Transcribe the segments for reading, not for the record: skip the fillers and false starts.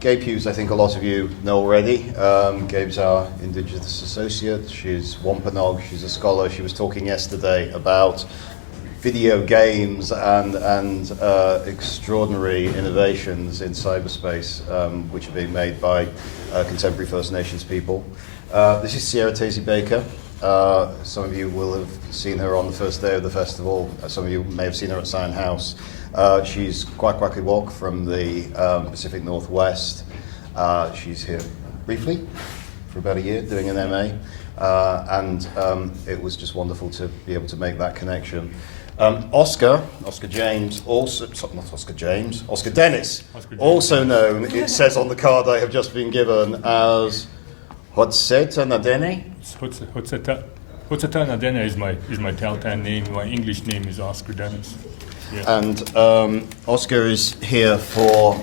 Gabe Hughes, I think a lot of you know already. Gabe's our Indigenous associate. She's Wampanoag. She's a scholar. She was talking yesterday about video games and extraordinary innovations in cyberspace, which are being made by contemporary First Nations people. This is Tasi Baker. Some of you will have seen her on the first day of the festival. Some of you may have seen her at Sign House. She's Kwakwaka'wakw from the Pacific Northwest. She's here briefly for about a year doing an MA, and it was just wonderful to be able to make that connection. Oscar James, also, not Oscar James, Oscar Dennis, also known, it says on the card I have just been given, as Hotseta Nadene? Hotseta Nadene is my Tahltan name. My English name is Oscar Dennis. Yeah. And Oscar is here for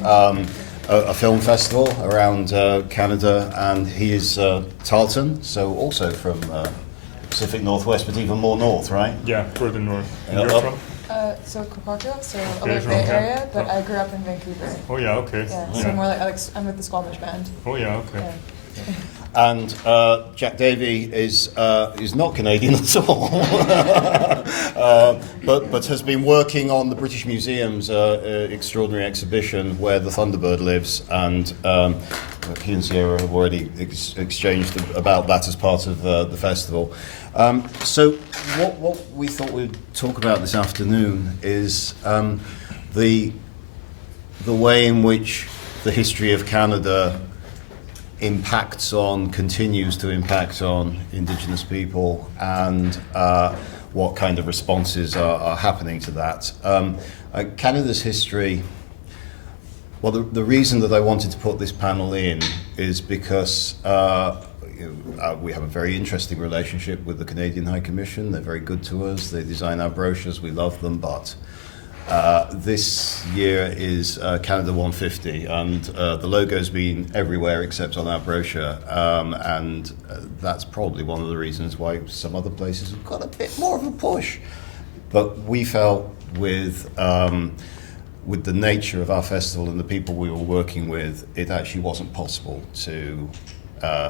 a film festival around Canada, and he is Tahltan, so also from Pacific Northwest, but even more north, right? Yeah, further north. And you're from? So Kapaka, so a little Bay Area, but I grew up in Vancouver. Oh yeah, okay. Yeah, so more like I'm with the Squamish band. Oh yeah, okay. Yeah. And Jack Davy is not Canadian at all, but has been working on the British Museum's extraordinary exhibition where the Thunderbird lives, and he and Sierra have already exchanged about that as part of the festival. So what we thought we'd talk about this afternoon is the way in which the history of Canada continues to impact on Indigenous people, and what kind of responses are happening to that. Canada's history, well, the reason that I wanted to put this panel in is because we have a very interesting relationship with the Canadian High Commission. They're very good to us. They design our brochures. We love them, but this year is Canada 150, and the logo's been everywhere except on our brochure, and that's probably one of the reasons why some other places have got a bit more of a push. But we felt with the nature of our festival and the people we were working with, it actually wasn't possible to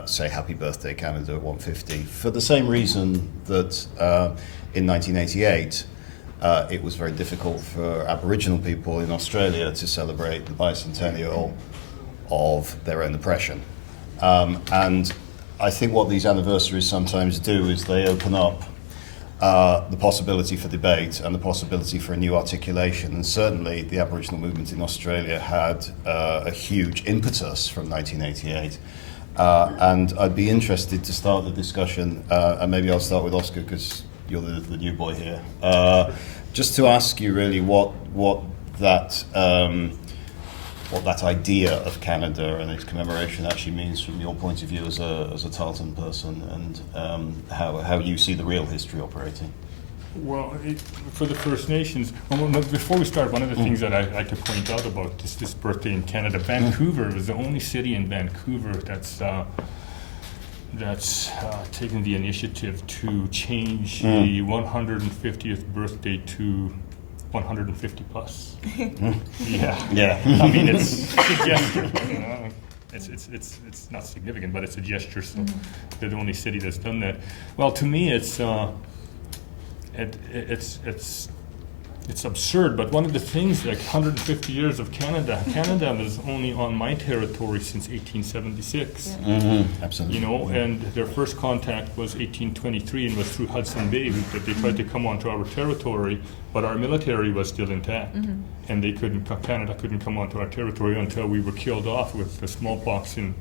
say Happy Birthday Canada 150, for the same reason that in 1988, it was very difficult for Aboriginal people in Australia to celebrate the bicentennial of their own oppression. And I think what these anniversaries sometimes do is they open up the possibility for debate and the possibility for a new articulation. And certainly the Aboriginal movement in Australia had a huge impetus from 1988. And I'd be interested to start the discussion, and maybe I'll start with Oscar because you're the new boy here. Just to ask you really what that idea of Canada and its commemoration actually means from your point of view as a Tahltan person, and how you see the real history operating. Well, for the First Nations, before we start, one of the things that I'd like to point out about this birthday in Canada, Vancouver was the only city in Vancouver that's taken the initiative to change the 150th birthday to 150 plus. Yeah. I mean, it's a gesture. You know? It's not significant, but it's a gesture. So they're the only city that's done that. Well, to me, it's absurd, but one of the things, like 150 years of Canada was only on my territory since 1876. Yeah. Mm-hmm. Absolutely. You know, and their first contact was 1823 and was through Hudson Bay, that they tried to come onto our territory, but our military was still intact, and Canada couldn't come onto our territory until we were killed off with the smallpox in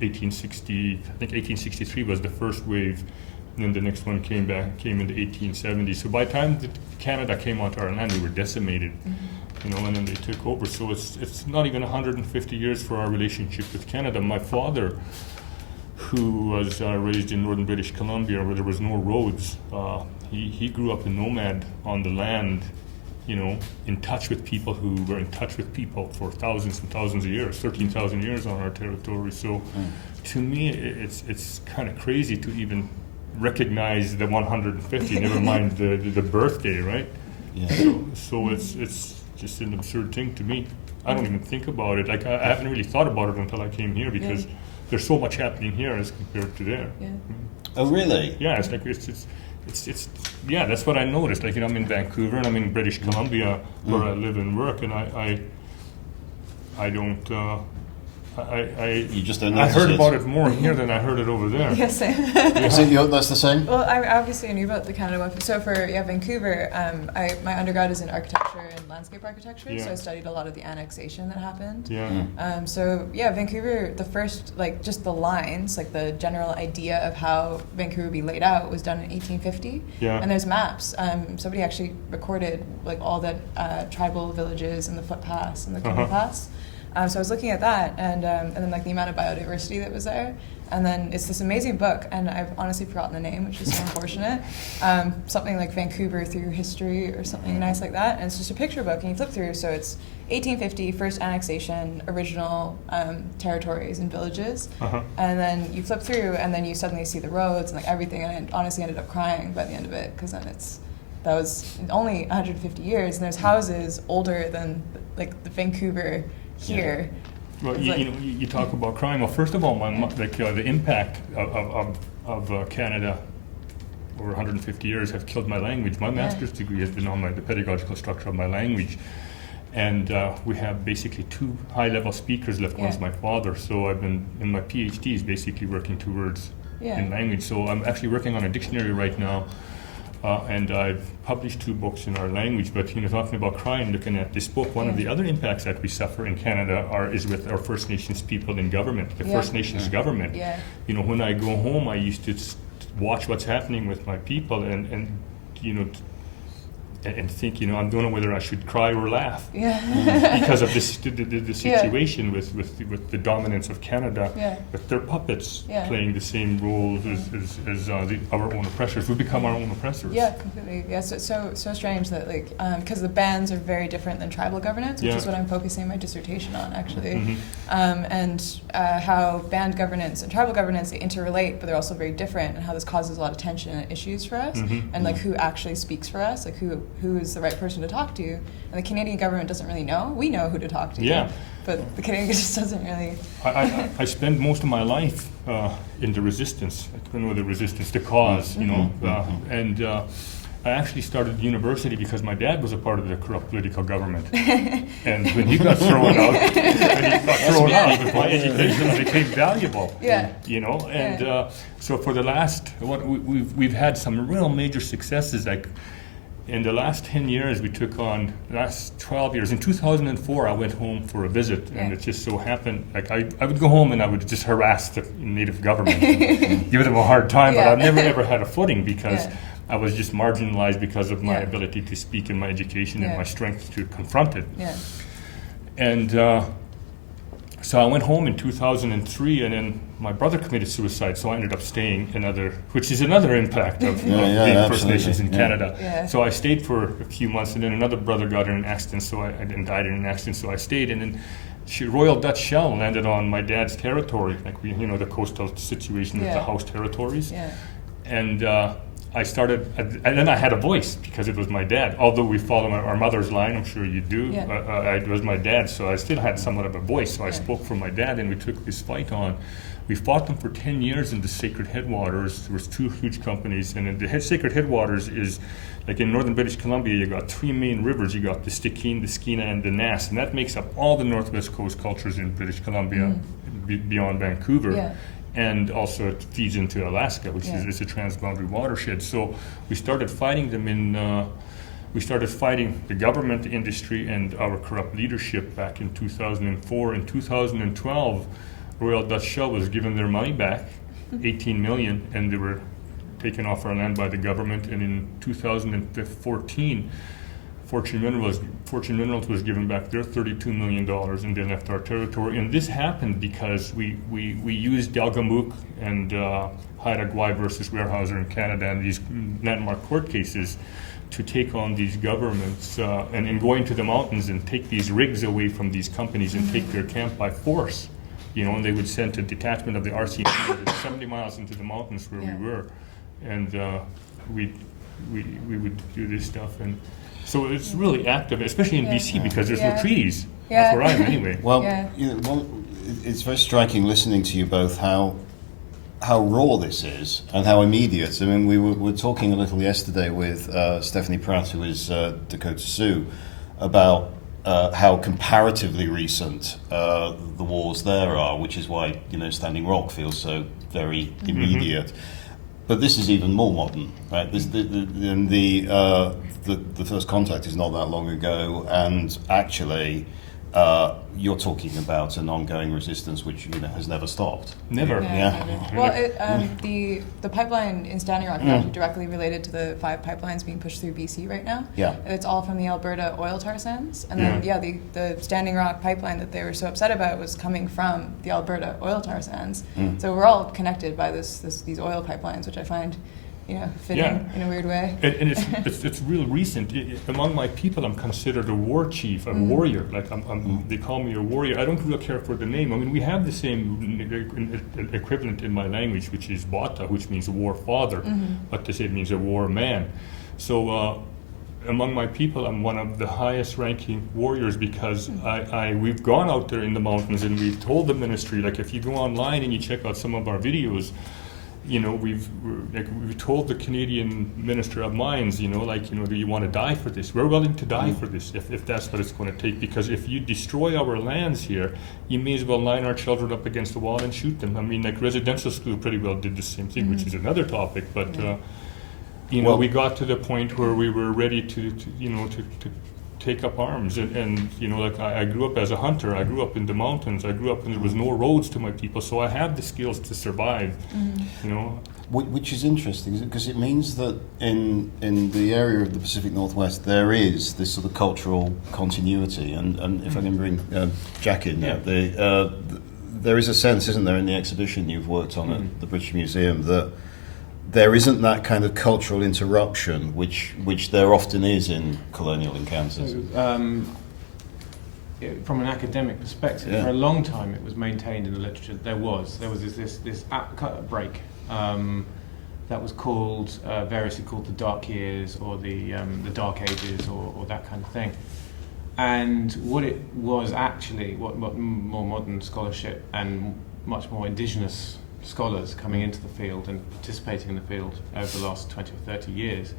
1860. I think 1863 was the first wave. And then the next one came in the 1870s. So by the time Canada came onto our land, we were decimated, you know, and then they took over. So it's not even 150 years for our relationship with Canada. My father, who was raised in northern British Columbia, where there was no roads, he grew up a nomad on the land, you know, in touch with people who were in touch with people for thousands and thousands of years, 13,000 years on our territory. So to me, it's kind of crazy to even recognize the 150, never mind the birthday, right? Yeah. So it's just an absurd thing to me. I don't even think about it. Like I haven't really thought about it until I came here because there's so much happening here as compared to there. Yeah. Oh, really? Yeah, it's like it's yeah. That's what I noticed. Like I'm in Vancouver and I'm in British Columbia where I live and work, and I don't. You just don't I notice heard it. about it more here than I heard it over there. Yeah, same. So that's the same? Well, I obviously knew about the Canada one. So for Vancouver, my undergrad is in architecture and landscape architecture. Yeah. So I studied a lot of the annexation that happened. Yeah. So yeah, Vancouver, the first just the lines, like the general idea of how Vancouver would be laid out was done in 1850. Yeah. And there's maps. Somebody actually recorded like all the tribal villages and the footpaths and the canoe paths. So I was looking at that, and then like the amount of biodiversity that was there, and then it's this amazing book, and I've honestly forgotten the name, which is so unfortunate. Something like Vancouver Through History or something nice like that, and it's just a picture book, and you flip through. So it's 1850, first annexation, original territories and villages, and then you flip through, and then you suddenly see the roads and like everything, and I honestly ended up crying by the end of it because then that was only 150 years, and there's houses older than like the Vancouver here. Well, you talk about crime. Well, first of all, the impact of Canada over 150 years have killed my language. My master's degree has been on the pedagogical structure of my language, and we have basically 2 high-level speakers left. One's my father, so I've been in my PhD is basically working towards in language. So I'm actually working on a dictionary right now. And I've published 2 books in our language, but talking about crime, looking at this book, one of the other impacts that we suffer in Canada is with our First Nations people in government, the First Nations government. Yeah. When I go home, I used to watch what's happening with my people and think, I don't know whether I should cry or laugh because of this the situation with the dominance of Canada, with their puppets playing the same roles as our own oppressors. We become our own oppressors. Yeah, completely. Yeah, so strange that because the bands are very different than tribal governance, which is what I'm focusing my dissertation on actually, and how band governance and tribal governance, they interrelate, but they're also very different, and how this causes a lot of tension and issues for us, and like who actually speaks for us, like who is the right person to talk to, and the Canadian government doesn't really know. We know who to talk to, but the Canadian just doesn't really. I spent most of my life in the resistance, the cause, and I actually started university because my dad was a part of the corrupt political government, and when he got thrown out, my education became valuable. So for the last, we've had some real major successes, like. In the last 10 years, we took on, the last 12 years. In 2004, I went home for a visit, and it just so happened, like I would go home and I would just harass the native government, give them a hard time, but I've never ever had a footing because I was just marginalized because of my ability to speak and my education and my strength to confront it. And so I went home in 2003, and then my brother committed suicide, so I ended up staying which is another impact of being First Nations in Canada. So I stayed for a few months, and then another brother got in an accident, and died in an accident, so I stayed, and then Royal Dutch shell landed on my dad's territory, like the coastal situation with the House territories. And I started, and then I had a voice because it was my dad. Although we follow our mother's line, I'm sure you do. It was my dad, so I still had somewhat of a voice. So I spoke for my dad, and we took this fight on. We fought them for 10 years in the Sacred Headwaters. There was 2 huge companies, and the Sacred Headwaters is, like in northern British Columbia, you got 3 main rivers. You got the Stikine, the Skeena, and the Nass, and that makes up all the Northwest Coast cultures in British Columbia, beyond Vancouver. And also it feeds into Alaska, which is a transboundary watershed. So we started fighting them we started fighting the government, the industry, and our corrupt leadership back in 2004. In 2012, Royal Dutch Shell was given their money back, 18 million, and they were taken off our land by the government. And in 2014, Fortune Minerals was given back their $32 million, and they left our territory. And this happened because we used Delgamuukw and Haida Gwaii versus Weyerhaeuser in Canada and these landmark court cases to take on these governments and go into the mountains and take these rigs away from these companies and take their camp by force. And they would send a detachment of the RC 70 miles into the mountains where we were, and we would do this stuff. And so it's really active, especially in BC, because there's no treaties. Yeah. That's where I am anyway. Well, Yeah. it's very striking listening to you both how raw this is and how immediate. I mean, we were talking a little yesterday with Stephanie Pratt, who is Dakota Sioux, about how comparatively recent the wars there are, which is why Standing Rock feels so very immediate. But this is even more modern, right? The first contact is not that long ago, and actually, you're talking about an ongoing resistance which has never stopped. Never. Yeah. Well, the pipeline in Standing Rock is actually directly related to the 5 pipelines being pushed through BC right now. Yeah. It's all from the Alberta oil tar sands, and then the Standing Rock pipeline that they were so upset about was coming from the Alberta oil tar sands. So we're all connected by these oil pipelines, which I find fitting in a weird way. And it's real recent. Among my people, I'm considered a war chief, a warrior. Like they call me a warrior. I don't really care for the name. I mean, we have the same equivalent in my language, which is bata, which means a war father, but they say it means a war man. So among my people, I'm one of the highest ranking warriors because we've gone out there in the mountains and we've told the ministry, like if you go online and you check out some of our videos, we've told the Canadian Minister of Mines, do you want to die for this? We're willing to die for this if that's what it's going to take. Because if you destroy our lands here, you may as well line our children up against the wall and shoot them. I mean, residential school pretty well did the same thing, which is another topic. But we got to the point where we were ready to take up arms, and I grew up as a hunter. I grew up in the mountains. I grew up when there was no roads to my people, so I have the skills to survive. Which is interesting because it means that in the area of the Pacific Northwest there is this sort of cultural continuity, and if I can bring Jack in, there is a sense, isn't there, in the exhibition you've worked on at the British Museum, that there isn't that kind of cultural interruption which there often is in colonial encounters. So, from an academic perspective, for a long time it was maintained in the literature. There was this break that was called variously called the Dark Years or the Dark Ages or that kind of thing. And what it was actually, what more modern scholarship and much more indigenous scholars coming into the field and participating in the field over the last 20 or 30 years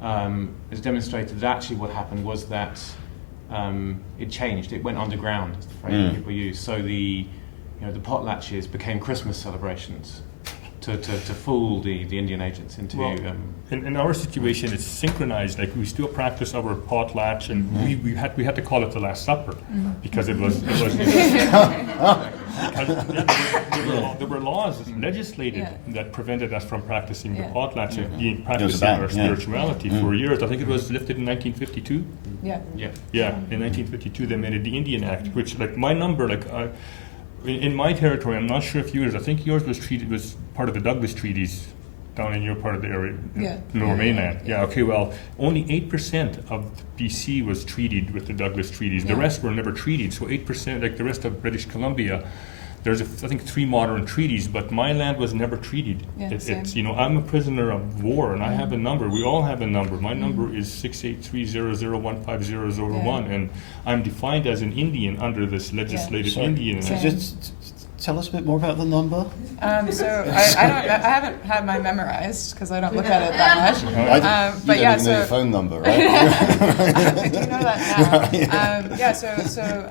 has demonstrated that actually what happened was that it changed. It went underground, is the phrase that people use. So the potlatches became Christmas celebrations to fool the Indian agents into. In our situation, it's synchronized. Like we still practice our potlatch, and we had to call it the Last Supper because it was. There were laws legislated that prevented us from practicing the potlatch and being practicing our spirituality for years. I think it was lifted in 1952. Yeah, in 1952 they made it the Indian Act, which my number in my territory, I'm not sure if yours. I think yours was part of the Douglas treaties down in your part of the area, Lower Mainland. Yeah. Okay. Well, only 8% of BC was treated with the Douglas treaties. The rest were never treated. So 8%, like the rest of British Columbia, there's I think 3 modern treaties, but my land was never treated. It's I'm a prisoner of war, and I have a number. We all have a number. My number is 68300150001, and I'm defined as an Indian under this legislative Indian Act. Just tell us a bit more about the number. So I haven't had mine memorized because I don't look at it that much. But you don't even know your phone number, right? I do know that now. So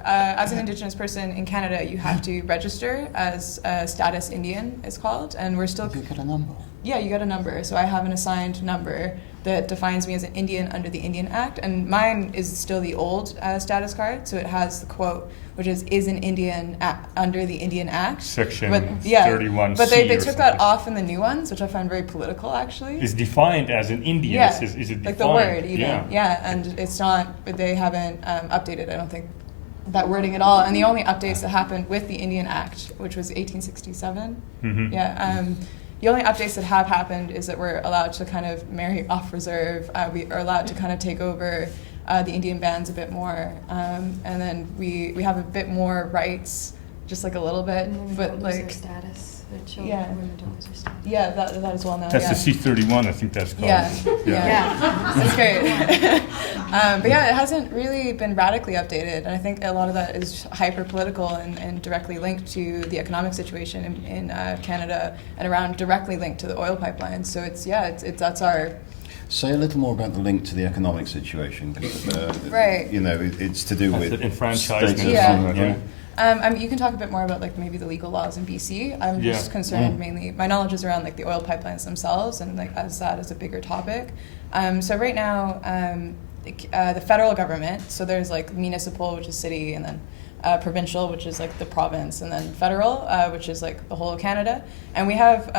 as an Indigenous person in Canada, you have to register as a status Indian, it's called, and we're still. You get a number. Yeah, you get a number. So I have an assigned number that defines me as an Indian under the Indian Act, and mine is still the old status card. So it has the quote, which is an Indian under the Indian Act. Section 31C. But they took that off in the new ones, which I find very political, actually. It's defined as an Indian. Yeah, is it defined? like the word, even. Yeah, and it's not. They haven't updated, I don't think, that wording at all. And the only updates that happened with the Indian Act, which was 1867. The only updates that have happened is that we're allowed to kind of marry off reserve. We are allowed to kind of take over the Indian bands a bit more, and then we have a bit more rights just like a little bit, And women but don't lose their like status. Their children, Yeah. women don't lose their status. yeah, that as well now. That's yeah. the C31, I think that's called. Yeah. That's great. But yeah, it hasn't really been radically updated, and I think a lot of that is hyper political and directly linked to the economic situation in Canada, and around directly linked to the oil pipelines. So it's that's our. Say a little more about the link to the economic situation, 'cause, Right. you know, it's to do That's with it, enfranchisement. status, Yeah. isn't it, right? Yeah. You can talk a bit more about like maybe the legal laws in BC. I'm Yeah. just concerned mainly. My knowledge is around like the oil pipelines themselves, and like as that is a bigger topic. So right now, the federal government. So there's like municipal, which is city, and then provincial, which is like the province, and then federal, which is like the whole of Canada. And we have,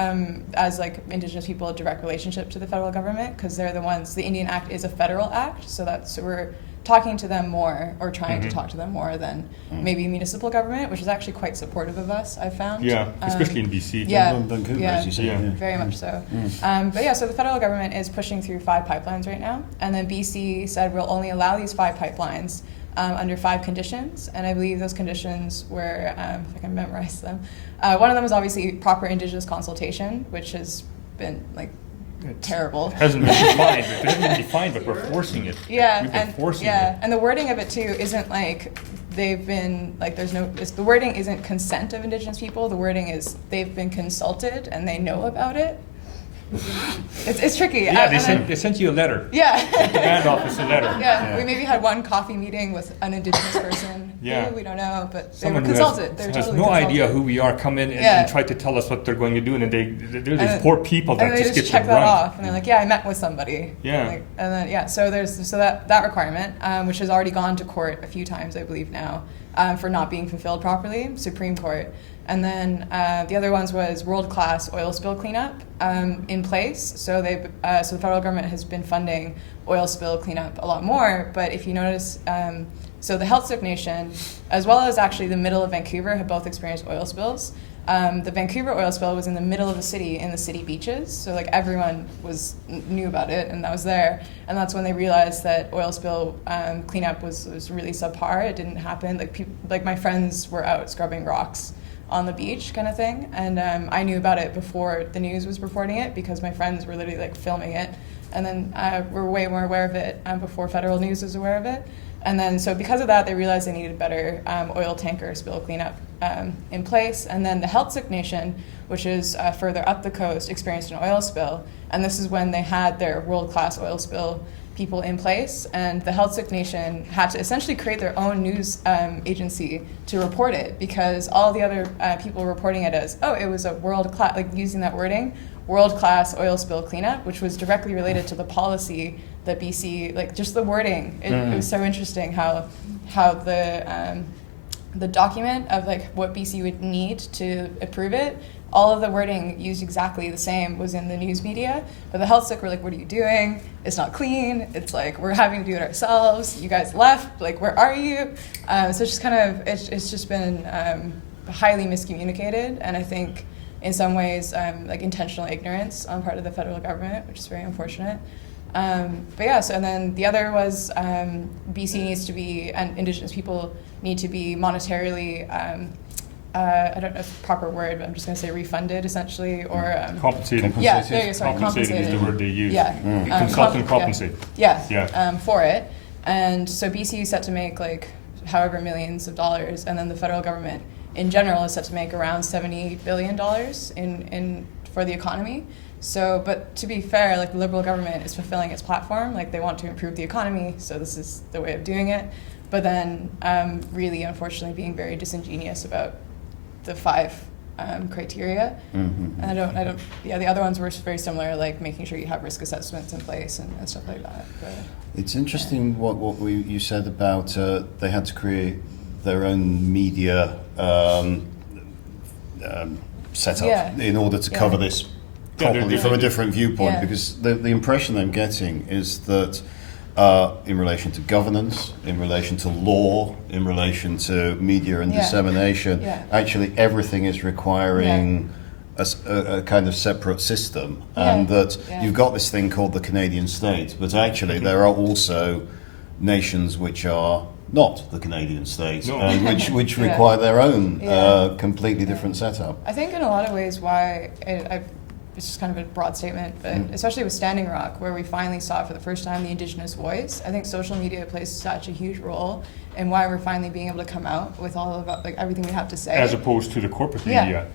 as like Indigenous people, a direct relationship to the federal government because they're the ones. The Indian Act is a federal act, so we're talking to them more, or trying to talk to them more than maybe municipal government, which is actually quite supportive of us, I've found. Yeah, especially in BC. Yeah. Vancouver, Yeah. as you say. Yeah. Very much so. But yeah, so the federal government is pushing through 5 pipelines right now, and then BC said we'll only allow these 5 pipelines under 5 conditions, and I believe those conditions were, if I can memorize them, one of them was obviously proper Indigenous consultation, which has been like terrible. It hasn't been defined, it hasn't been defined, but we're forcing it. Yeah, We've been and forcing yeah, it. and the wording of it too isn't like they've been like the wording isn't consent of Indigenous people. The wording is they've been consulted and they know about it. It's tricky. Yeah, And they sent you a letter. yeah. The command office a letter. Yeah, we maybe had one coffee meeting with an Indigenous person. Yeah. Who, we don't know, but they Someone were who consulted. They were has totally no consulted. idea who we are come in and, Yeah. and try to tell us what they're going to do, and they're these And- poor people that and they just get check to that run. off, and they're like, "Yeah, I met with somebody." Yeah. Like, and then so there's that requirement, which has already gone to court a few times, I believe now, for not being fulfilled properly, Supreme Court. And then the other ones was world-class oil spill cleanup in place. So so the federal government has been funding oil spill cleanup a lot more. But if you notice, so the Health Sick Nation, as well as actually the middle of Vancouver, have both experienced oil spills. The Vancouver oil spill was in the middle of the city, in the city beaches. So like everyone knew about it, and that was there. And that's when they realized that oil spill cleanup was really subpar. It didn't happen. Like my friends were out scrubbing rocks on the beach kind of thing, and I knew about it before the news was reporting it because my friends were literally like filming it, and then were way more aware of it before federal news was aware of it. And then so because of that, they realized they needed better oil tanker spill cleanup in place. And then the Health Sick Nation, which is further up the coast, experienced an oil spill, and this is when they had their world-class oil spill people in place, and the Health Sick Nation had to essentially create their own news agency to report it, because all the other people reporting it as, oh, it was a world-class, like using that wording, world-class oil spill cleanup, which was directly related to the policy that BC, like just the wording. It was so interesting how the document of like what BC would need to approve it, all of the wording used exactly the same was in the news media, but the Health Sick were like, what are you doing? It's not clean. It's like, we're having to do it ourselves. You guys left, like, where are you? So it's just kind of, it's just been highly miscommunicated, and I think in some ways like intentional ignorance on part of the federal government, which is very unfortunate. But yeah, so and then the other was BC needs to be, and Indigenous people need to be monetarily, I don't know if the proper word, but I'm just going to say refunded, essentially, or Compensated. yeah, there you go, sorry, Compensated is the word they use. Yeah, Consult and compensate. Yeah, for it. And so BC is set to make like however millions of dollars, and then the federal government in general is set to make around $70 billion in for the economy. So, but to be fair, like the Liberal government is fulfilling its platform, like they want to improve the economy, so this is the way of doing it. But then, really, unfortunately, being very disingenuous about the 5 criteria. And I don't. Yeah, the other ones were very similar, like making sure you have risk assessments in place and stuff like that. But, it's interesting what you said about they had to create their own media setup in order to cover this properly from a different viewpoint, because the impression I'm getting is that in relation to governance, in relation to law, in relation to media and dissemination, actually everything is requiring a kind of separate system, and that you've got this thing called the Canadian state, but actually there are also nations which are not the Canadian state, No. and which Yeah. require their own Yeah. completely different setup. I think in a lot of ways why it's just kind of a broad statement, but especially with Standing Rock, where we finally saw for the first time the Indigenous voice, I think social media plays such a huge role in why we're finally being able to come out with all of like everything we have to say. As opposed to the corporate Yeah. media,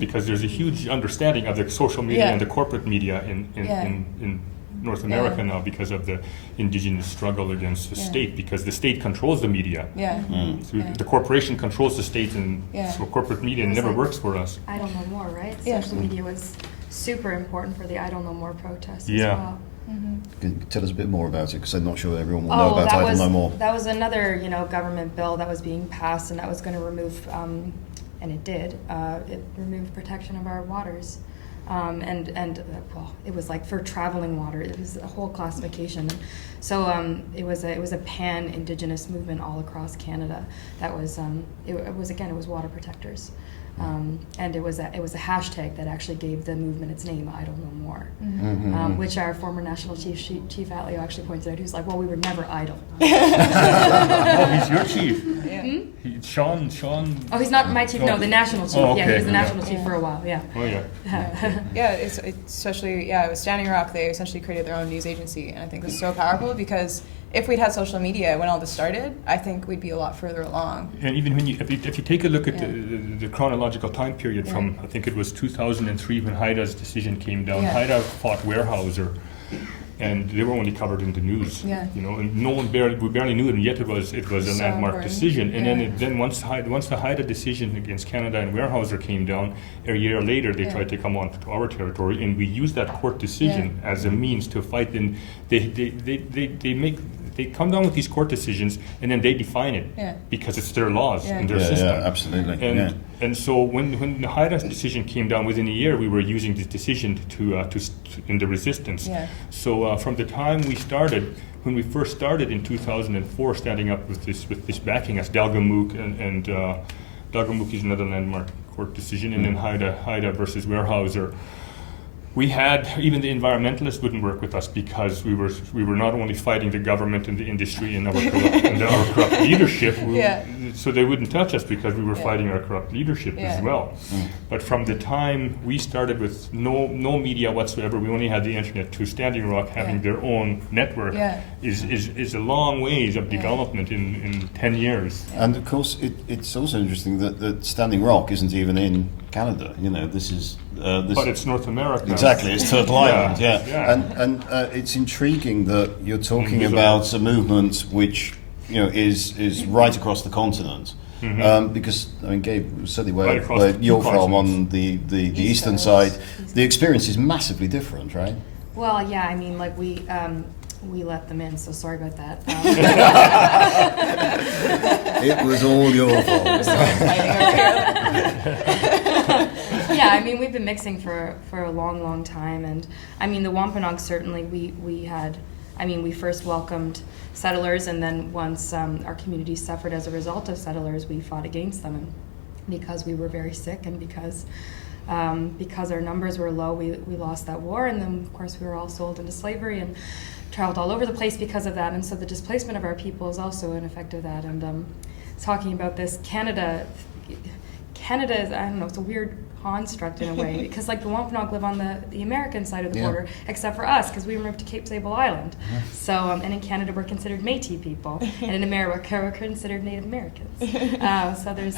because there's a huge understanding of the social media and the corporate media in North America now because of the Indigenous struggle against the state, because the state controls the media. Yeah. So the corporation controls the state, and so corporate media It was never like works for us. I Don't Know More, right? Yeah. Social media was super important for the I Don't Know More protests Yeah. as well. Can you tell us a bit more about it? Because I'm not sure everyone will know about Title No More. That was another, government bill that was being passed, and that was going to remove, and it did. It removed protection of our waters, well, it was like for traveling water. It was a whole classification. So it was a pan-Indigenous movement all across Canada. That was it was water protectors. And it was a hashtag that actually gave the movement its name, I Don't Know More, which our former National Chief Atleo actually points out. He's like, well, we were never idle. Oh, he's your chief. Yeah. Sean. Oh, he's not my chief. No, the national chief. Oh, Yeah, okay. he was the national chief for a while. Yeah. Oh yeah. Yeah, it's especially with Standing Rock, they essentially created their own news agency, and I think it's so powerful because if we'd had social media when all this started, I think we'd be a lot further along. And even when if you take a look at the chronological time period from, I think it was 2003 when Haida's decision came down. Yeah. Haida fought Weyerhaeuser, and they were only covered in the news. Yeah. And no one we barely knew it, and yet it was a So landmark important. decision. And Yeah. then once the Haida decision against Canada and Weyerhaeuser came down, a year later they tried to come on to our territory, and we used that court decision as a means to fight. And they come down with these court decisions, and then they define it because it's their laws and their system. Yeah, absolutely. And so when the Haida decision came down, within a year we were using this decision to in the resistance. Yeah. So from the time when we first started in 2004, standing up with this backing us, Dalgamook and Dalgamook is another landmark court decision, and then Haida versus Weyerhaeuser. We had, even the environmentalists wouldn't work with us because we were not only fighting the government and the industry and our corrupt leadership, so they wouldn't touch us because we were fighting our corrupt leadership as well. But from the time we started with no media whatsoever, we only had the internet, to Standing Rock having their own network is a long ways of development in 10 years. And of course, it's also interesting that Standing Rock isn't even in Canada. This is. But it's North America. Exactly, it's Turtle Island, yeah. And it's intriguing that you're talking Invisible. about a movement which is right across the continent. Because Gabe, certainly Right across where the you're two from continents. on the eastern Coast. side, the experience is massively different, right? Well, yeah. I mean, like we let them in, so sorry about that. It was all your fault. Yeah, I mean, we've been mixing for a long, long time, and I mean, the Wampanoag certainly we first welcomed settlers, and then once our community suffered as a result of settlers, we fought against them, and because we were very sick, and because our numbers were low, we lost that war, and then of course we were all sold into slavery and traveled all over the place because of that, and so the displacement of our people is also an effect of that. And talking about this, Canada is, I don't know, it's a weird construct in a way, because like the Wampanoag live on the American side of the border, except for us, because we moved to Cape Sable Island. So, and in Canada we're considered Métis people, and in America we're considered Native Americans. So there's,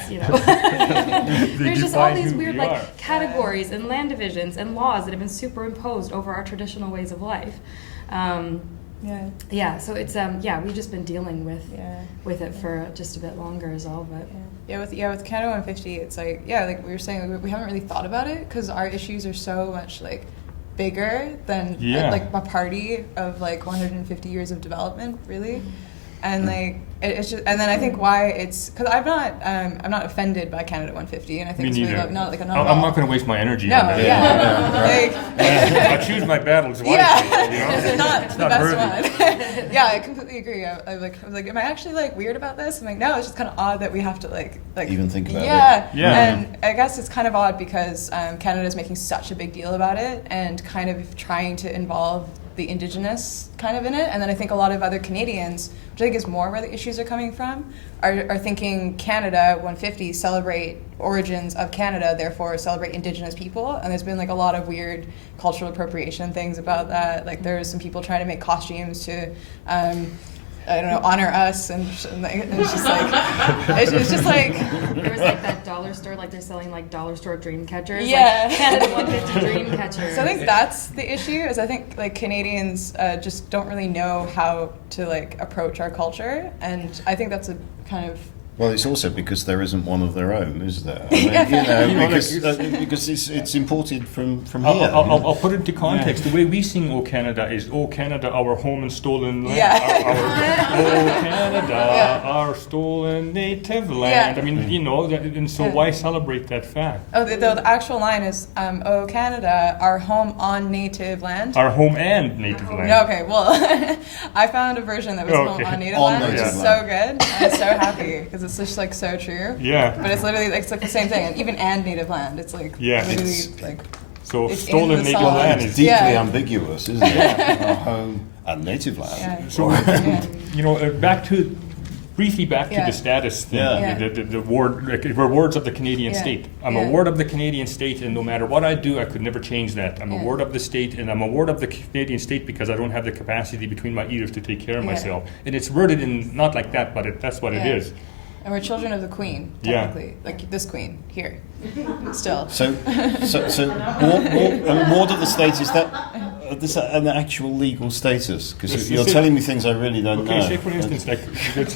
there's just all these weird categories and land divisions and laws that have been superimposed over our traditional ways of life. So it's we've just been dealing with it for just a bit longer is all, but with Canada 150, it's like we were saying, we haven't really thought about it because our issues are so much like bigger than like a party of like 150 years of development, really. And like it's just, and then I think why it's because I'm not offended by Canada 150, and I think Me it's neither. really not like I'm not going to waste my energy on that. Like, I choose my battles wisely. This is not the best worthy. one. I completely agree. I was like, am I actually like weird about this? I'm like, no, it's just kind of odd that we have to like even think about it. And I guess it's kind of odd because Canada is making such a big deal about it and kind of trying to involve the Indigenous kind of in it. And then I think a lot of other Canadians, which I think is more where the issues are coming from, are thinking Canada 150 celebrate origins of Canada, therefore celebrate Indigenous people. And there's been like a lot of weird cultural appropriation things about that. Like there's some people trying to make costumes to I don't know, honor us, and it's just like, it's just like... There was like that dollar store, like they're selling like dollar store dream catchers. Yeah. Like Canada 150 dream catchers. So I think that's the issue, is I think like Canadians just don't really know how to like approach our culture, and I think that's a kind of... Well, it's also because there isn't one of their own, is there? I mean, because it's imported from here. I'll put it into context. The way we sing "O Canada" is "O Canada, our home and stolen land." Yeah. O Canada, our stolen native land. Yeah. I mean, you know, and so why celebrate that fact? Oh, the actual line is, "O Canada, our home on native land." Our home and native land. No, okay, well, I found a version that was home on native On land, native which is land. so good. I'm so happy, because it's just like so true. Yeah. But it's literally it's like the same thing, and even and native land. It's like literally It's- like So It's in stolen the native song. land It's is deeply Yeah. ambiguous, isn't it? Our home and native land. Yeah. so. yeah. You know, briefly back to Yeah. the status thing, Yeah. the ward, like, we're wards of the Canadian Yeah. state. I'm Yeah. a ward of the Canadian state, and no matter what I do, I could never change that. I'm a Yeah. ward of the state, and I'm a ward of the Canadian state because I don't have the capacity between my ears to take care of Yeah. myself. And it's worded in not like that, but that's what it Yeah. is. And we're children of the Queen, Yeah. technically, like this Queen here, still. So ward of the state, is that this an actual legal status? Because This you're is- telling me things I really don't Okay, know. say for instance, like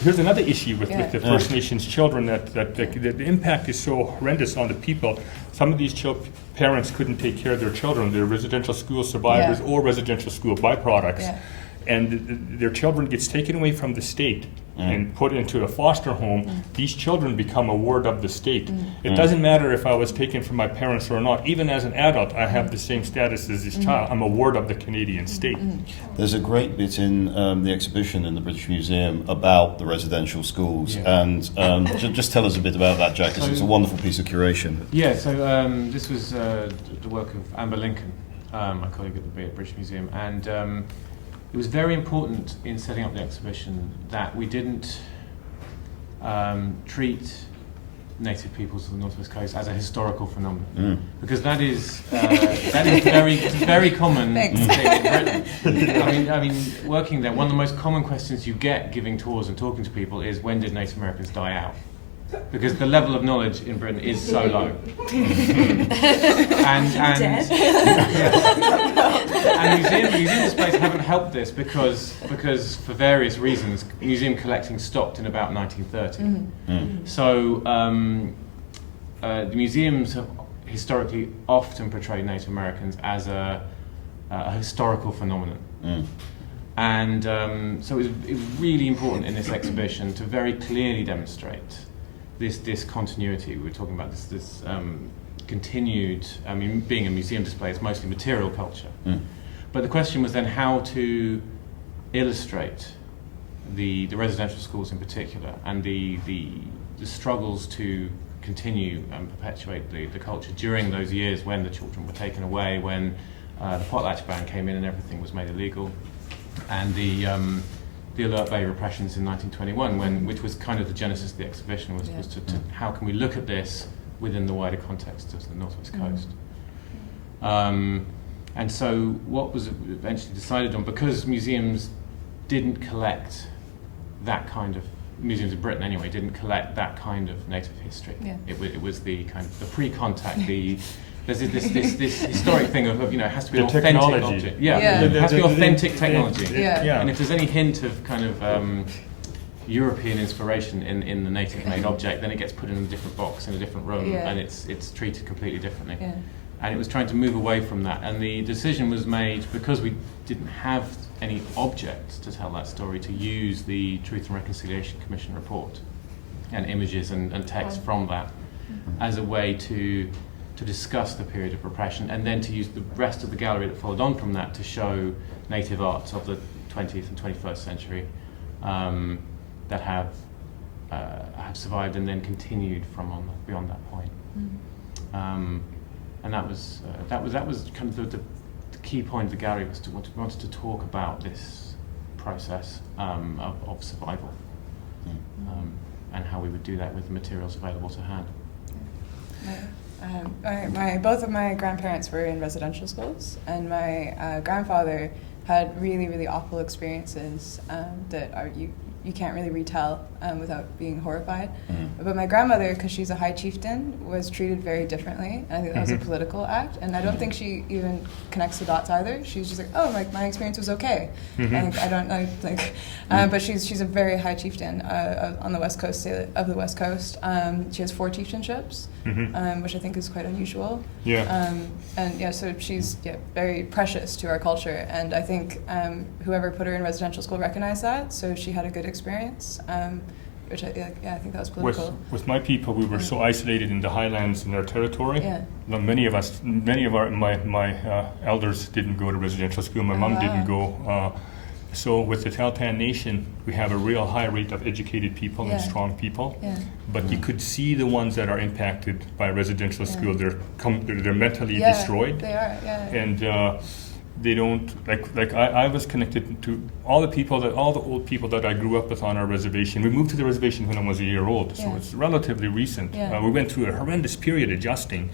here's another issue with the Yeah. First Nations children that the impact is so horrendous on the people. Some of these parents couldn't take care of their children. They're residential school survivors Yeah. or residential school byproducts, Yeah. and their children gets taken away from the state and put into a foster home. These children become a ward of the state. It doesn't matter if I was taken from my parents or not. Even as an adult, I have the same status as this child. I'm a ward of the Canadian state. There's a great bit in the exhibition in the British Museum about the residential schools, Yeah. and just tell us a bit about that, Jack, because it's a wonderful piece of curation. Yeah, so this was the work of Amber Lincoln, my colleague at the British Museum, and it was very important in setting up the exhibition that we didn't treat native peoples of the Northwest Coast as a historical phenomenon, because that is very common Thanks. thing in Britain. I mean, working there, one of the most common questions you get giving tours and talking to people is, when did Native Americans die out? Because the level of knowledge in Britain is so low. and museum displays haven't helped this because for various reasons, museum collecting stopped in about 1930. So the museums have historically often portrayed Native Americans as a historical phenomenon. And so it was really important in this exhibition to very clearly demonstrate this continuity. We're talking about this continued, I mean, being a museum display, it's mostly material culture. But the question was then how to illustrate the residential schools in particular, and the struggles to continue and perpetuate the culture during those years when the children were taken away, when the potlatch ban came in and everything was made illegal, and the Alert Bay repressions in 1921, which was kind of the genesis of the exhibition, was to how can we look at this within the wider context of the Northwest Coast. And so what was eventually decided on, because museums didn't collect that kind of, museums of Britain anyway, didn't collect that kind of native history. Yeah. It was the kind of the pre-contact, there's this historic thing of it has to be The an authentic technology. object. Yeah. It has to be authentic technology. Yeah. And if there's any hint of kind of European inspiration in the native-made object, then it gets put in a different box in a different room, Yeah. and it's treated completely differently. Yeah. And it was trying to move away from that. And the decision was made, because we didn't have any object to tell that story, to use the Truth and Reconciliation Commission report and images and text from that as a way to discuss the period of repression, and then to use the rest of the gallery that followed on from that to show native arts of the 20th and 21st century that have survived and then continued from beyond that point. And that was kind of the key point of the gallery was wanted to talk about this process of survival, and how we would do that with the materials available to hand. Both of my grandparents were in residential schools, and my grandfather had really, really awful experiences that you can't really retell without being horrified. But my grandmother, because she's a high chieftain, was treated very differently. And I think that was a political act, and I don't think she even connects the dots either. She's just like, oh, like my experience was okay. Like, I don't know, like, but she's a very high chieftain on the west coast of the West Coast. She has 4 chieftainships, which I think is quite unusual. And yeah, so she's very precious to our culture, and I think whoever put her in residential school recognized that, so she had a good experience, which I think that was political. With my people, we were so isolated in the highlands in our territory. Many of my elders didn't go to residential school. My mom didn't go. So with the Tahltan Nation, we have a real high rate of educated people and strong people. But you could see the ones that are impacted by residential school. They're mentally destroyed. They are. And they don't like. I was connected to all the old people that I grew up with on our reservation. We moved to the reservation when I was a year old, so it's relatively recent. We went through a horrendous period adjusting.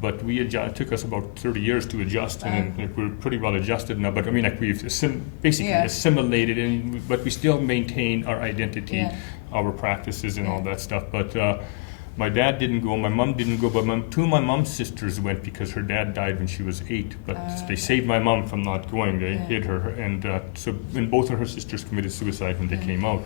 But it took us about 30 years to adjust, and we're pretty well adjusted now. But I mean, like we've basically assimilated, but we still maintain our identity, our practices, and all that stuff. But my dad didn't go, my mom didn't go, but 2 of my mom's sisters went because her dad died when she was 8. But they saved my mom from not going. They hid her, and both of her sisters committed suicide when they came out.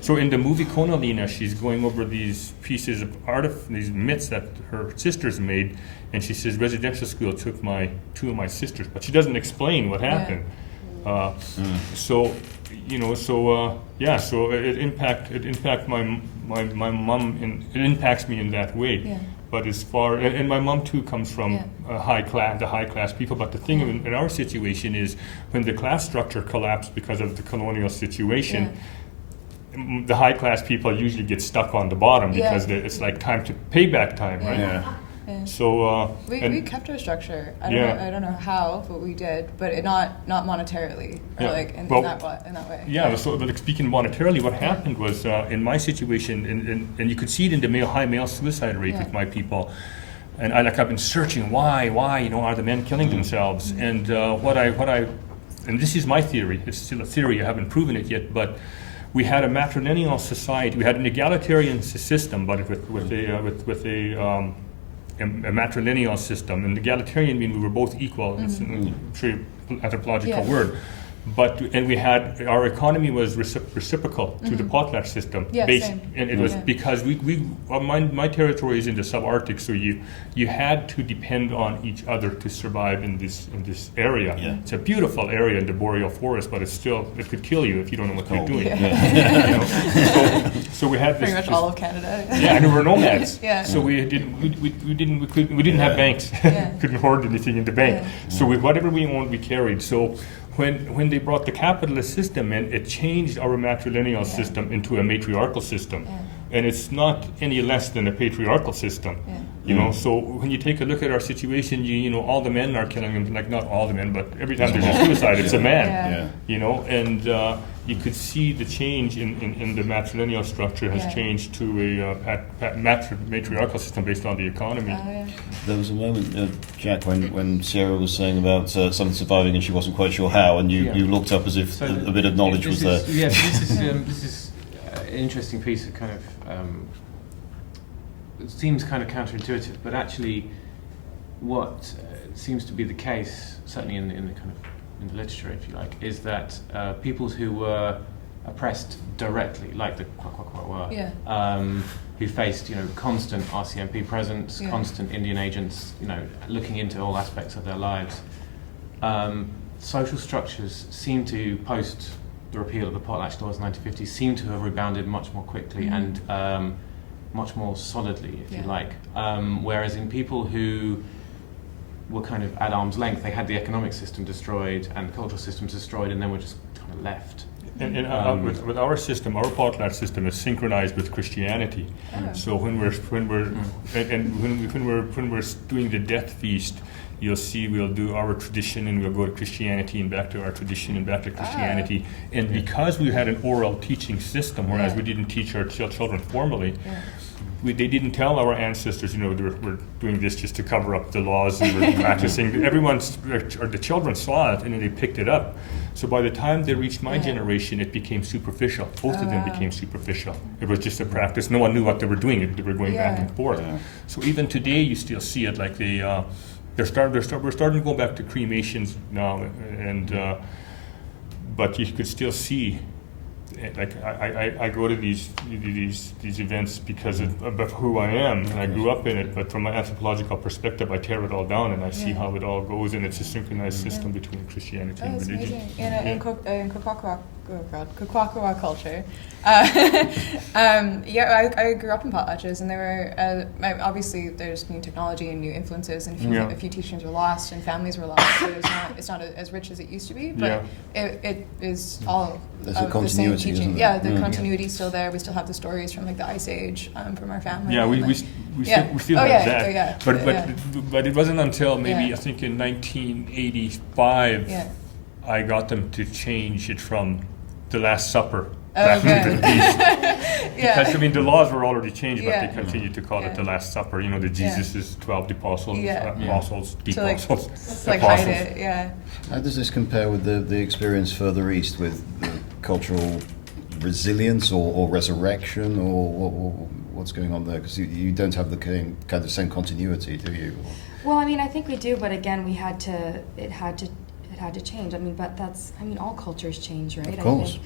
So in the movie Konalina, she's going over these pieces of art, these myths that her sisters made, and she says residential school took 2 of my sisters, but she doesn't explain what happened. So it impacts my mom, and it impacts me in that way. But as far, and my mom too comes from the high class people. But the thing in our situation is when the class structure collapsed because of the colonial situation. The high class people usually get stuck on the bottom because it's like payback time, right? So we kept our structure. I don't know how, but we did. But not monetarily, or like in that way. So like speaking monetarily, what happened was in my situation, and you could see it in the high male suicide rate with my people. And I've been searching why are the men killing themselves? And and this is my theory. It's still a theory. I haven't proven it yet, but. We had a matrilineal society. We had an egalitarian system, but with a matrilineal system. And egalitarian means we were both equal. It's a very anthropological word. And we had our economy was reciprocal to the potlatch system. Same. And it was because my territory is in the subarctic, so you had to depend on each other to survive in this area. It's a beautiful area in the boreal forest, but it could kill you if you don't know what you're doing. So we had pretty much all of Canada. And we were nomads. So we didn't have banks. Couldn't hoard anything in the bank. So whatever we owned, we carried. So. When they brought the capitalist system in, it changed our matrilineal system into a matriarchal system. And it's not any less than a patriarchal system. So when you take a look at our situation, all the men are killing them, like not all the men, but every time there's a suicide, it's a man. And you could see the change in the matrilineal structure has changed to a matriarchal system based on the economy. There was a moment, Jack, when Sarah was saying about someone surviving and she wasn't quite sure how, and you looked up as if a bit of knowledge was there. This is an interesting piece of kind of, it seems kind of counterintuitive, but actually what seems to be the case, certainly in the kind of in the literature, if you like, is that peoples who were oppressed directly, like the Kwakwakwa were, who faced constant RCMP presence, constant Indian agents, looking into all aspects of their lives. Social structures seem to, post the repeal of the potlatch laws in the 1950s, seem to have rebounded much more quickly and much more solidly, if you like. Whereas in people who were kind of at arm's length, they had the economic system destroyed and the cultural systems destroyed, and then were just kind of left With our system, our potlatch system is synchronized with Christianity. So when we're doing the death feast, you'll see we'll do our tradition and we'll go to Christianity and back to our tradition and back to Christianity. And because we had an oral teaching system, whereas we didn't teach our children formally, they didn't tell our ancestors, we're doing this just to cover up the laws and we're practicing. The children saw it and then they picked it up. So by the time they reached my generation, it became superficial. Both of them became superficial. It was just a practice. No one knew what they were doing. They were going back and forth. So even today, you still see it like we're starting to go back to cremations now, but you could still see. Like I go to these events because of who I am, and I grew up in it. But from my anthropological perspective, I tear it all down, and I see how it all goes, and it's a synchronized system between Christianity and religion. In Kwakwakwa culture, I grew up in potlatches, and there were obviously there's new technology and new influences, and a few teachings were lost and families were lost. So it's not as rich as it used to be, but it is all. There's a continuity, the same teaching. isn't there? The continuity is still there. We still have the stories from like the Ice Age from our family. Yeah, we still have that. But it wasn't until maybe I think in 1985 I got them to change it from the Last Supper back to the feast. Because the laws were already changed, but they continued to call it the Last Supper. The Jesus' 12 apostles, apostles. To like hide it. How does this compare with the experience further east with the cultural resilience or resurrection, or what's going on there? Because you don't have the kind of same continuity, do you? Well, I think we do, but again, it had to change. But all cultures change, right? Of course,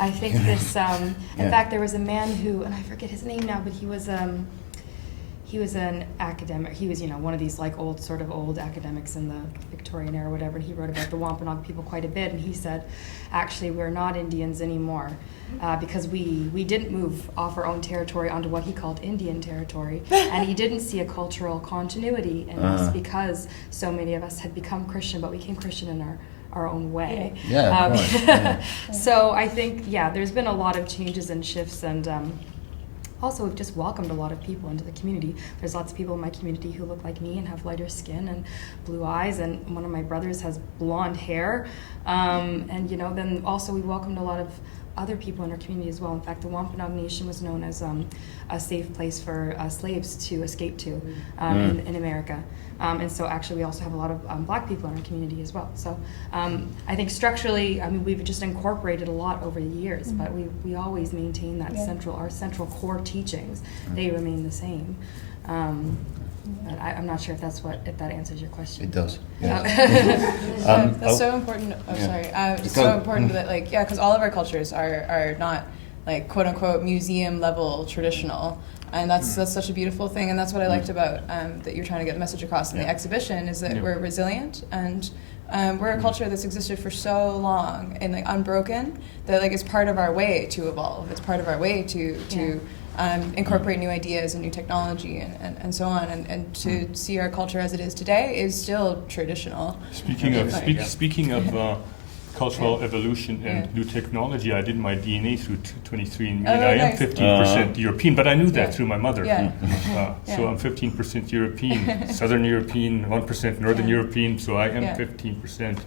I think this. In fact, there was a man who, and I forget his name now, but he was an academic. He was, one of these like old academics in the Victorian era, or whatever. And he wrote about the Wampanoag people quite a bit. And he said, actually, we're not Indians anymore, because we didn't move off our own territory onto what he called Indian territory, and he didn't see a cultural continuity in us because so many of us had become Christian, but we became Christian in our own way. So I think there's been a lot of changes and shifts, and also we've just welcomed a lot of people into the community. There's lots of people in my community who look like me and have lighter skin and blue eyes, and one of my brothers has blonde hair, and then also we welcomed a lot of other people in our community as well. In fact, the Wampanoag Nation was known as a safe place for slaves to escape to in America. And so actually we also have a lot of black people in our community as well. So I think structurally, we've just incorporated a lot over the years, but we always maintain that our central core teachings. They remain the same. But I'm not sure if that answers your question. It does. That's so important. It's so important that because all of our cultures are not like quote unquote museum level traditional, and that's such a beautiful thing, and that's what I liked about that you're trying to get the message across in the exhibition is that we're resilient, and we're a culture that's existed for so long and unbroken that it's part of our way to evolve. It's part of our way to incorporate new ideas and new technology and so on, and to see our culture as it is today is still traditional. Speaking of cultural evolution and new technology, I did my DNA through 23andMe, and I am 15% European, but I knew that through my mother. So I'm 15% European, Southern European, 1% Northern European, so I am 15%.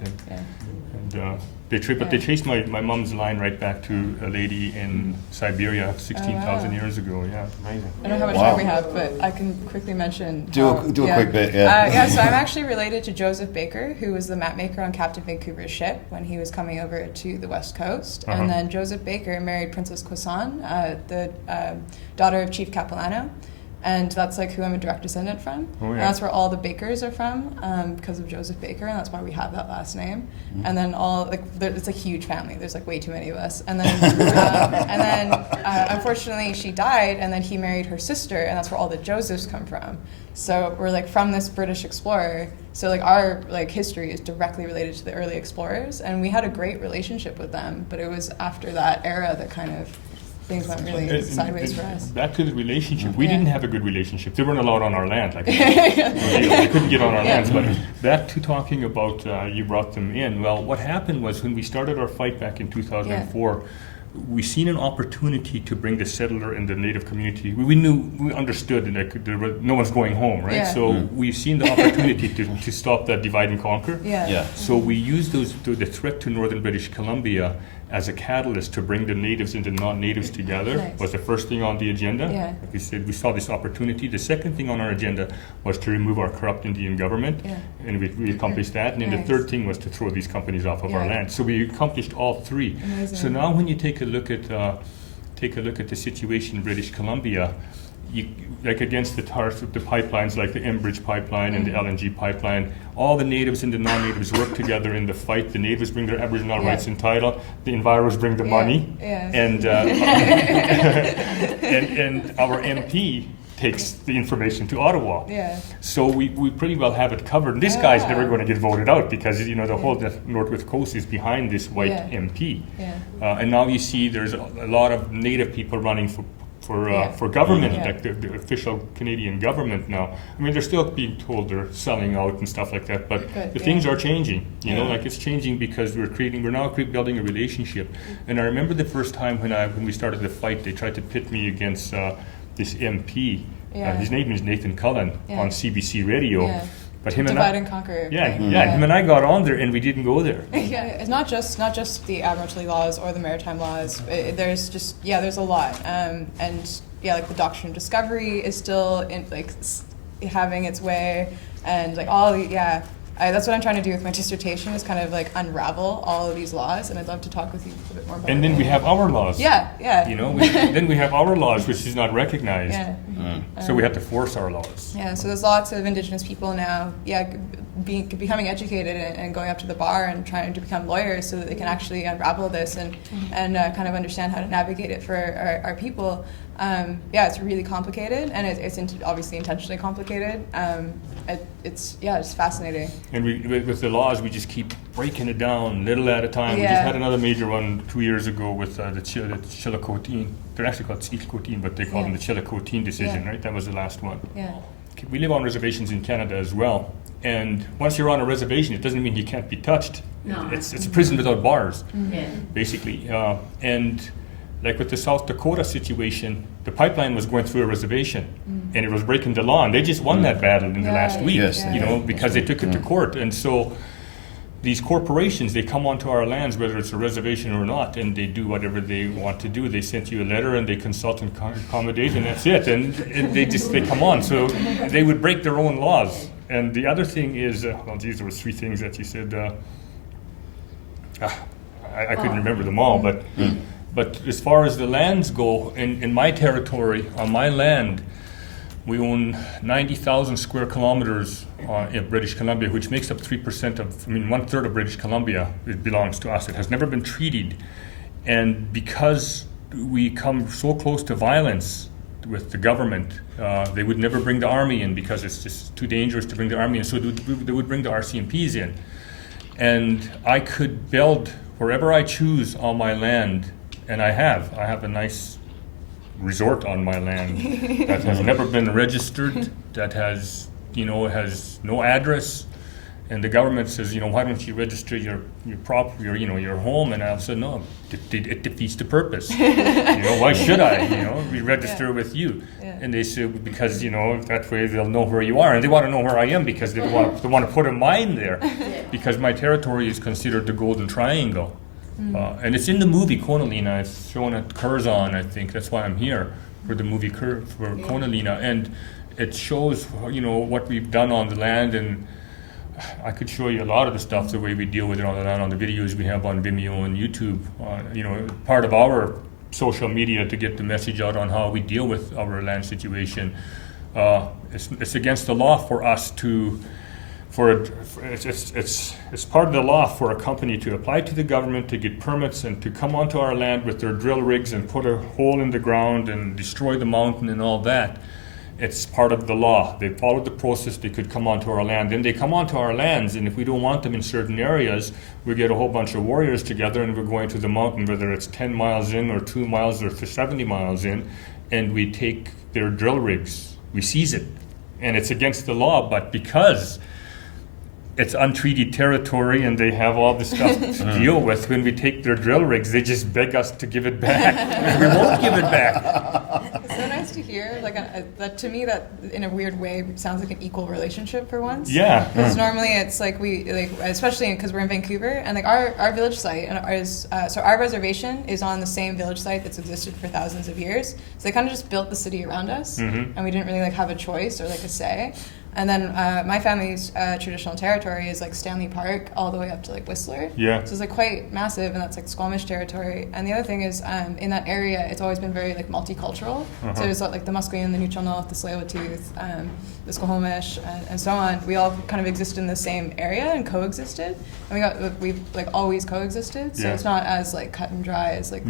They traced my mom's line right back to a lady in Siberia 16,000 years ago. Amazing. I don't know how much time we have, but I can quickly mention. Do a quick bit. So I'm actually related to Joseph Baker, who was the map maker on Captain Vancouver's ship when he was coming over to the West Coast. And then Joseph Baker married Princess Kwasan, the daughter of Chief Capilano. And that's who I'm a direct descendant from. And that's where all the Bakers are from, because of Joseph Baker, and that's why we have that last name. And then it's a huge family. There's way too many of us. And then, unfortunately, she died, and then he married her sister, and that's where all the Josephs come from. So we're from this British explorer. So our history is directly related to the early explorers, and we had a great relationship with them. But it was after that era that kind of things went really sideways for us. Back to the relationship. We didn't have a good relationship. They weren't allowed on our land. Like they couldn't get on our lands. But back to talking about you brought them in. Well, what happened was when we started our fight back in 2004, we seen an opportunity to bring the settler and the native community. We understood that no one's going home, right? Yeah. So we've seen the opportunity to stop that divide and conquer. Yeah. So we used the threat to northern British Columbia as a catalyst to bring the natives and the non-natives together. Nice. Was the first thing on the agenda. Yeah. Like we said, we saw this opportunity. The second thing on our agenda was to remove our corrupt Indian government, and we accomplished that. And then the third thing was to throw these companies off of our land. So we accomplished all three. Amazing. So now, when you take a look at the situation in British Columbia, like against the pipelines, like the Enbridge pipeline and the LNG pipeline, all the natives and the non-natives work together in the fight. The natives bring their Aboriginal rights and title. The enviros bring the money, and and our MP takes the information to Ottawa. Yeah. So we pretty well have it covered. And this guy's never going to get voted out because the whole Northwest Coast is behind this white MP. Yeah. And now you see there's a lot of native people running for government, like the official Canadian government now. I mean, they're still being told they're selling out and stuff like that, but the things are changing. You know, like it's changing because we're now building a relationship. And I remember the first time when we started the fight, they tried to pit me against this MP. His name is Nathan Cullen on CBC Radio. Yeah. But him Divide and conquer. him and I got on there and we didn't go there. It's not just the admiralty laws or the maritime laws. There's a lot, and like the doctrine of discovery is still having its way, and like that's what I'm trying to do with my dissertation is kind of like unravel all of these laws, and I'd love to talk with you a bit more about it. And then we have our laws. Yeah. You know, then we have our laws, which is not recognized. Yeah. So we have to force our laws. Yeah, so there's lots of Indigenous people now, becoming educated and going up to the bar and trying to become lawyers so that they can actually unravel this and kind of understand how to navigate it for our people. It's really complicated, and it's obviously intentionally complicated. It's fascinating. And with the laws, we just keep breaking it down little at a time. We just had another major one 2 years ago with the Chillicotine. They're actually called Chillicotine, but they call them the Chillicotine decision, right? That was the last one. Yeah. We live on reservations in Canada as well. And once you're on a reservation, it doesn't mean you can't be touched. No. It's a prison without bars, basically. And like with the South Dakota situation, the pipeline was going through a reservation, and it was breaking the law, and they just won that battle in the last week, because they took it to court. And so these corporations, they come onto our lands, whether it's a reservation or not, and they do whatever they want to do. They send you a letter, and they consult and accommodate, and that's it. And they come on. So they would break their own laws. And the other thing is, there were three things that you said. I couldn't remember them all, but as far as the lands go, in my territory, on my land, we own 90,000 square kilometers in British Columbia, which makes up 1/3 of British Columbia. It belongs to us. It has never been treated. And because we come so close to violence with the government, they would never bring the army in because it's just too dangerous to bring the army in. So they would bring the RCMPs in. And I could build wherever I choose on my land, and I have a nice resort on my land that has never been registered, that has no address, and the government says, why don't you register your your home? And I said, no, it defeats the purpose. Why should I? We register with you. Yeah. And they said, because that way they'll know where you are, and they want to know where I am because they want to put a mine there, because my territory is considered the Golden Triangle. And it's in the movie Konalina. It's shown at Curzon, I think. That's why I'm here for the movie for Konalina, and it shows what we've done on the land. And I could show you a lot of the stuff, the way we deal with it on the land, on the videos we have on Vimeo and YouTube. Part of our social media to get the message out on how we deal with our land situation. It's against the law for us to. It's part of the law for a company to apply to the government to get permits and to come onto our land with their drill rigs and put a hole in the ground and destroy the mountain and all that. It's part of the law. They followed the process. They could come onto our land. Then they come onto our lands, and if we don't want them in certain areas, we get a whole bunch of warriors together, and we're going to the mountain, whether it's 10 miles in or 2 miles or 70 miles in, and we take their drill rigs. We seize it. And it's against the law, but because it's untreated territory and they have all this stuff to deal with, when we take their drill rigs, they just beg us to give it back. And we won't give it back. It's so nice to hear. Like that, to me, that in a weird way sounds like an equal relationship for once. Yeah. Because normally it's like especially because we're in Vancouver, and like our village site and so our reservation is on the same village site that's existed for thousands of years. So they kind of just built the city around us, and we didn't really like have a choice or like a say. And then my family's traditional territory is like Stanley Park all the way up to like Whistler. Yeah. So it's like quite massive, and that's like Squamish territory. And the other thing is in that area, it's always been very like multicultural. So there's like the Musqueam, the Nuu-chah-nulth, the Tsleil-Waututh, the Squamish, and so on. We all kind of exist in the same area and coexisted. And we've like always coexisted. So it's not as like cut and dry as like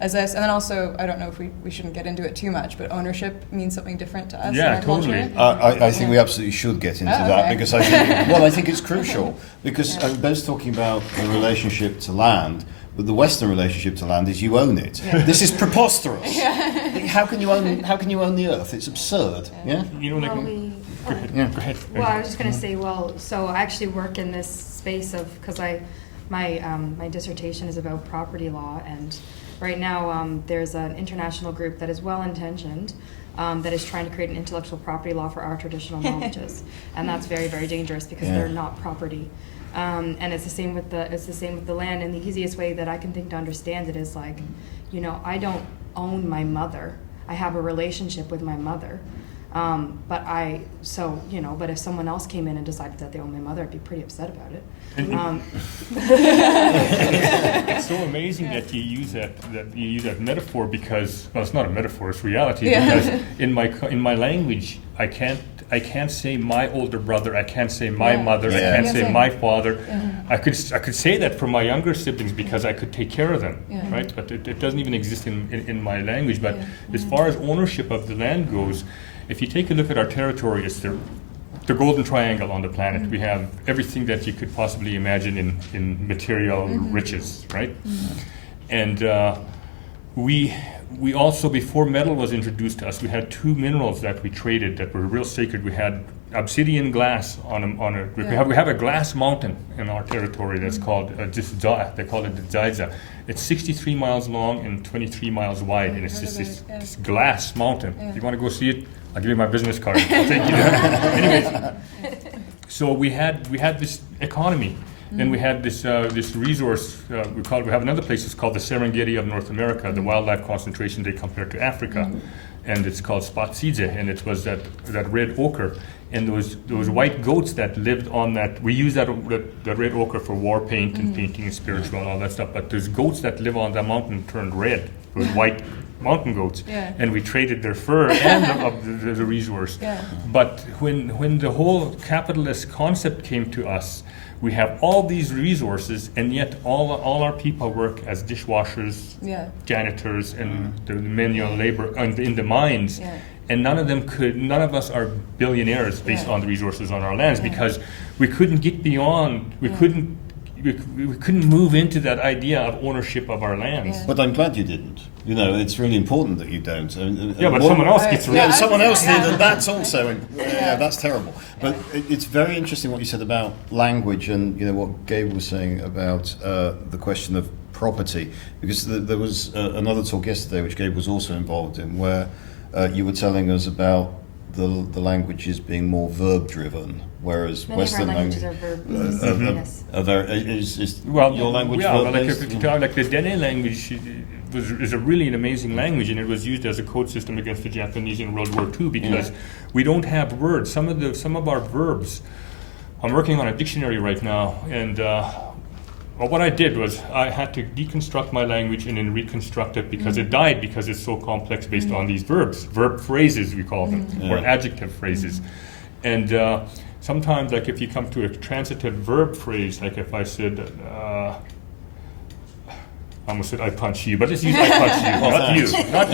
as this. And then also, I don't know if we shouldn't get into it too much, but ownership means something different to us. Yeah, in our totally. culture. I think we absolutely should get into that because I think it's crucial because Ben's talking about the relationship to land, but the Western relationship to land is you own it. This is preposterous. How can you own the earth? It's absurd. Yeah. You know, like. Go ahead. Well, I was just going to say, so I actually work in this space of, because my dissertation is about property law, and right now there's an international group that is well-intentioned that is trying to create an intellectual property law for our traditional knowledges, and that's very, very dangerous because they're not property. And it's the same with the land. And the easiest way that I can think to understand it is like, you know, I don't own my mother. I have a relationship with my mother. But if someone else came in and decided that they own my mother, I'd be pretty upset about it. It's so amazing that you use that metaphor because, well, it's not a metaphor, it's reality. Because in my language, I can't say my older brother, I can't say my mother, I can't say my father. I could say that for my younger siblings because I could take care of them, right? But it doesn't even exist in my language. But as far as ownership of the land goes, if you take a look at our territory, it's the golden triangle on the planet. We have everything that you could possibly imagine in material riches, right? And we also, before metal was introduced to us, we had two minerals that we traded that were real sacred. We had obsidian glass we have a glass mountain in our territory that's called they call it the Zaiza. It's 63 miles long and 23 miles wide, and it's just this glass mountain. If you want to go see it, I'll give you my business card. I'll take you there. Anyways, so we had this economy. Then we had this resource. We have another place. It's called the Serengeti of North America, the wildlife concentration they compared to Africa, and it's called Spatsidze, and it was that red ochre, and those white goats that lived on that. We use that red ochre for war paint and painting and spiritual and all that stuff. But those goats that live on that mountain turned red. Those white mountain goats, and we traded their fur and the resource. But when the whole capitalist concept came to us, we have all these resources, and yet all our people work as dishwashers, janitors, and the manual labor in the mines. And none of us are billionaires based on the resources on our lands because we couldn't get beyond. We couldn't move into that idea of ownership of our lands. But I'm glad you didn't. You know, it's really important that you don't. But someone else gets rid of it. Someone else did, and that's also, that's terrible. But it's very interesting what you said about language and, you know, what Gabe was saying about the question of property. Because there was another talk yesterday, which Gabe was also involved in, where you were telling us about the languages being more verb-driven, whereas Many Western of our languages are verb-based, yes. Your language verb-based? Like the Dene language is a really an amazing language, and it was used as a code system against the Japanese in World War II because we don't have words. Some of our verbs. I'm working on a dictionary right now, and what I did was I had to deconstruct my language and then reconstruct it because it died because it's so complex based on these verbs, verb phrases we call them, or adjective phrases. And sometimes, like if you come to a transitive verb phrase, like if I said, I almost said I punch you, but let's use I punch you, not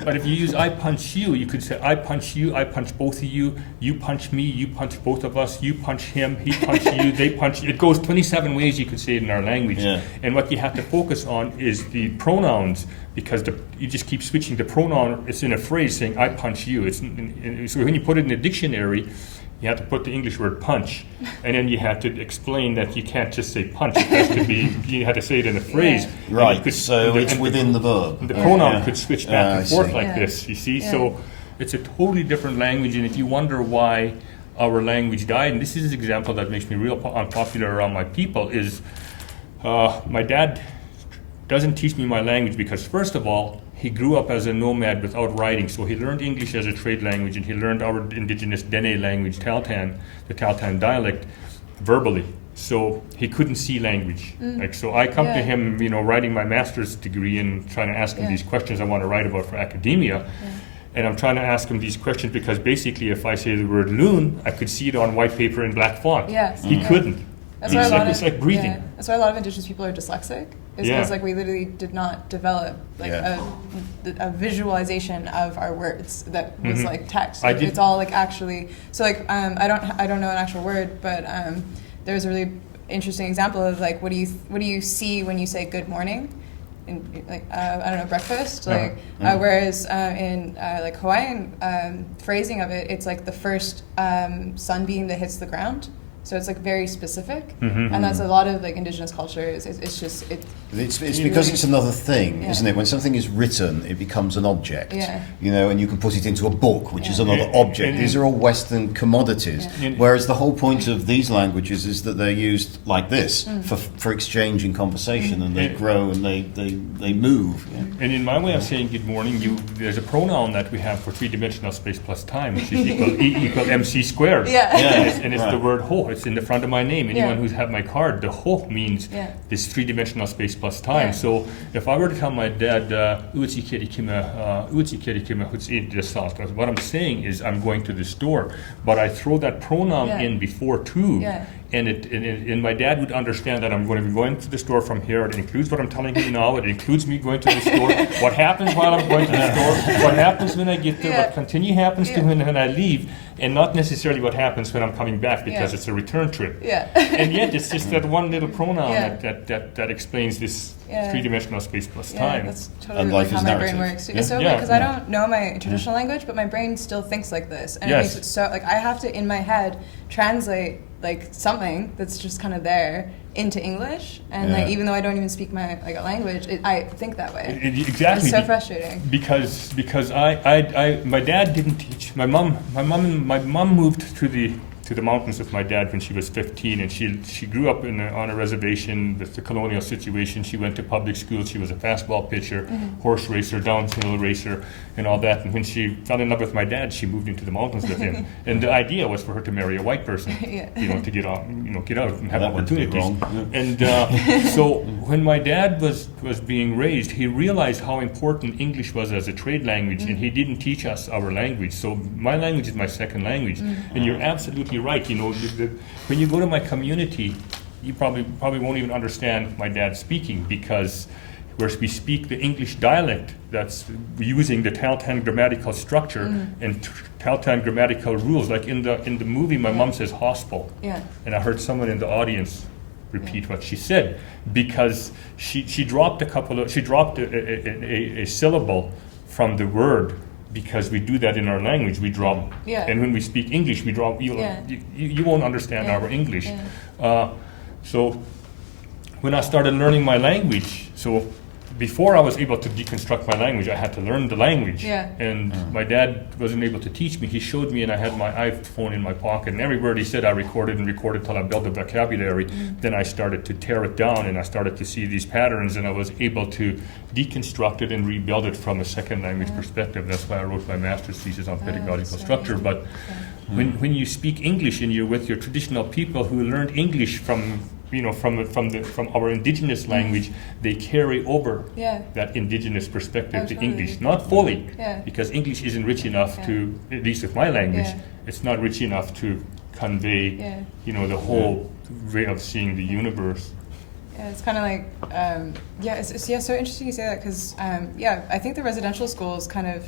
you. But if you use I punch you, you could say I punch you, I punch both of you, you punch me, you punch both of us, you punch him, he punch you, they punch you. It goes 27 ways you could say it in our language. Yeah. And what you have to focus on is the pronouns, because you just keep switching the pronoun. It's in a phrase saying I punch you. So when you put it in a dictionary, you have to put the English word punch, and then you have to explain that you can't just say punch. It has to be, you have to say it in a phrase. Yeah. Right, so it's within the verb. The pronoun Yeah. could switch back and I forth see. like Yeah. this, you see? Yeah. So it's a totally different language, and if you wonder why our language died, and this is an example that makes me real unpopular around my people, is my dad doesn't teach me my language because, first of all, he grew up as a nomad without writing, so he learned English as a trade language, and he learned our indigenous Dene language, Tahltan, the Tahltan dialect, verbally. So he couldn't see language. Like, so I come to Yeah. him, writing my master's degree and trying to ask him Yeah. these questions I want to write about for academia. And I'm trying to ask him these questions because basically if I say the word loon, I could see it on white paper in black font. Yes. He Yeah. couldn't. That's why a lot It's of like breathing. yeah. That's why a lot of Indigenous people are dyslexic. Is Yeah. because like we literally did not develop like Yeah. a visualization of our words that was Mhm. like text. I Like, did- it's all like actually. So like I don't know an actual word, but there's a really interesting example of like what do you see when you say good morning, in like I don't know, breakfast, like whereas in like Hawaiian phrasing of it, it's like the first sunbeam that hits the ground. So it's like very specific, and that's a lot of like Indigenous cultures. It's just it. It's because it's another thing, Yeah. isn't it? When something is written, it becomes an object. Yeah. And you can put it into a book, which is Yeah. another object. These are all Western commodities. Yeah. Whereas the whole point of these languages is that they're used like this for exchanging conversation, and they grow and they move. Yeah. And in my way of saying good morning, there's a pronoun that we have for three-dimensional space plus time, which is equal mc squared. Yeah. Yeah. And it's the Right. word ho. It's in the front of my name. Anyone Yeah. who's had my card, the ho means Yeah. this three-dimensional space plus time. Yeah. So if I were to tell my dad, what I'm saying is I'm going to the store, but I throw that pronoun Yeah. in before too. Yeah. And my dad would understand that I'm going to be going to the store from here. It includes what I'm telling him now. It includes me going to the store. What happens while I'm going to the store? What happens when I get there? Yeah. What continue happens to Yeah. when I leave? And not necessarily what happens when I'm coming back because Yeah. it's a return trip. Yeah. And yet it's just that one little pronoun Yeah. that explains this Yeah. three-dimensional space plus Yeah, time. that's totally And like life how is my brain narrative. works. Yeah. It's so Yeah. because I don't know my traditional language, but my brain still thinks like this, and it Yes. makes it so like I have to in my head translate like something that's just kind of there into English, and like Yeah. even though I don't even speak my like language, I think that way. Exactly. It's so frustrating. Because my dad didn't teach. My mom moved to the mountains with my dad when she was 15, and she grew up on a reservation with the colonial situation. She went to public school. She was a fastball pitcher, horse racer, downhill racer, and all that. And when she fell in love with my dad, she moved into the mountains with him. And the idea was for her to marry a white person, Yeah. to get out and have That wouldn't be opportunities. wrong, yeah. And so when my dad was being raised, he realized how important English was as a trade language, and he didn't teach us our language. So my language is my second language. And you're absolutely right. When you go to my community, you probably won't even understand my dad speaking, because where we speak the English dialect that's using the Tahltan grammatical structure and Tahltan grammatical rules. Like in the movie, my mom says hospital. Yeah. And I heard someone in the audience repeat what she said, because she dropped a syllable from the word, because we do that in our language. We drop, Yeah. and when we speak English, we drop. You won't understand Yeah. our English. Yeah. So when I started learning my language, so before I was able to deconstruct my language, I had to learn the language. Yeah. And my dad wasn't able to teach me. He showed me, and I had my iPhone in my pocket, and every word he said I recorded till I built a vocabulary. Then I started to tear it down, and I started to see these patterns, and I was able to deconstruct it and rebuild it from a second language perspective. That's why I wrote my master's thesis on pedagogical that's structure. right. But when you speak English and you're with your traditional people who learned English from our indigenous language, they carry over Yeah. that indigenous perspective Oh, to totally. English. Not fully, Yeah. because English isn't rich enough Yeah. to, at least with my language, Yeah. it's not rich enough to convey, Yeah. the whole way of seeing the universe. Yeah, it's kind of like, it's so interesting you say that because, I think the residential schools kind of,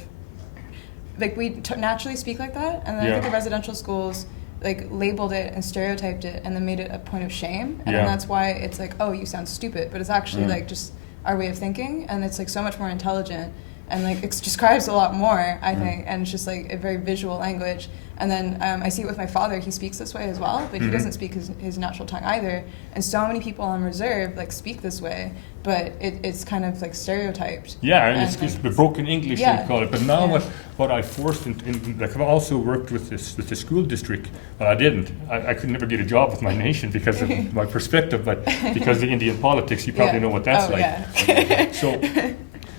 like, we naturally speak like that, and then I think the residential schools, like, labeled it and stereotyped it and then made it a point of shame, and then that's why it's like, oh, you sound stupid, but it's actually, like, just our way of thinking, and it's, like, so much more intelligent, and, like, it describes a lot more, I think, and it's just, like, a very visual language. And then I see it with my father. He speaks this way as well, but he doesn't speak his natural tongue either. And so many people on reserve like speak this way, but it's kind of like stereotyped. Yeah, and it's the broken English they call it. But now what I forced in like I've also worked with the school district. Well, I didn't. I could never get a job with my nation because of my perspective, but because of Indian politics, you probably know what that's like. Yeah. So.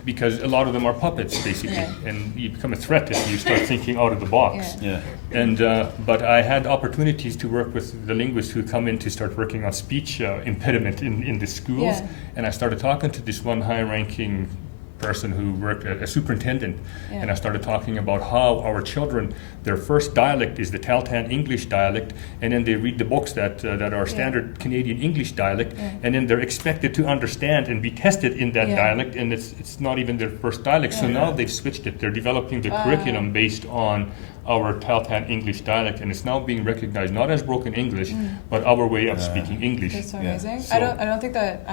Because a lot of them are puppets, basically, and you become a threat if you start thinking out of the box. Yeah. And but I had opportunities to work with the linguists who come in to start working on speech impediment in the schools, and I started talking to this one high-ranking person who worked as a superintendent, and I started talking about how our children, their first dialect is the Tahltan English dialect, and then they read the books that are standard Canadian English dialect, and then they're expected to understand and be tested in that dialect, and it's not even their first dialect. So now they've switched it. They're developing the curriculum based on our Tahltan English dialect, and it's now being recognized not as broken English, but our way of speaking English. That's so amazing. So, I don't think that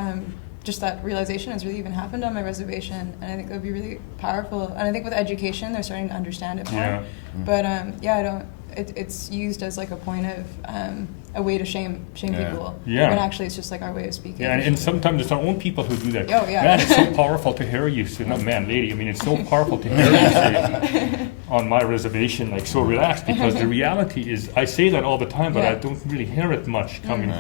just that realization has really even happened on my reservation, and I think that would be really powerful. And I think with education, they're starting to understand it more. But I don't. It's used as like a point of a way to shame people. When actually it's just like our way of speaking. Yeah, and sometimes it's our own people who do that. Oh yeah. Man, it's so powerful to hear you say, not man, lady. I mean, it's so powerful to hear you say on my reservation, like so relaxed, because the reality is, I say that all the time, but I don't really hear it much coming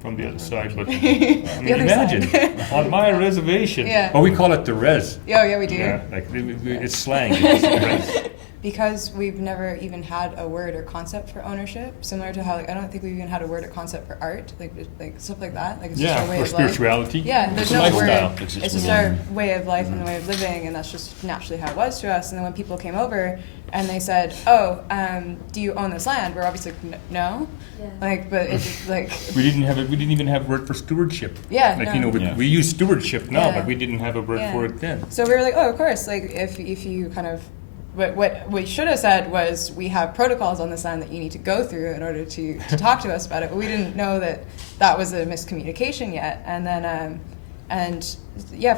from the other side. But I mean, imagine on my reservation. Well, we call it the res. Yeah, we do. Yeah, like it's slang. It's the res. Because we've never even had a word or concept for ownership, similar to how like I don't think we've even had a word or concept for art, like stuff like that. Like it's just our way or of spirituality. Life. Yeah, there's it's no lifestyle. word. It's just our way of life and the way of living, and that's just naturally how it was to us. And then when people came over and they said, "Oh, do you own this land?" We're obviously like, no. Yeah. Like, but it's like we didn't even have a word for stewardship. Yeah, like we use stewardship now, but we didn't have a word for it then. So we were like, oh, of course. Like if you kind of what we should have said was we have protocols on this land that you need to go through in order to talk to us about it. But we didn't know that was a miscommunication yet. And then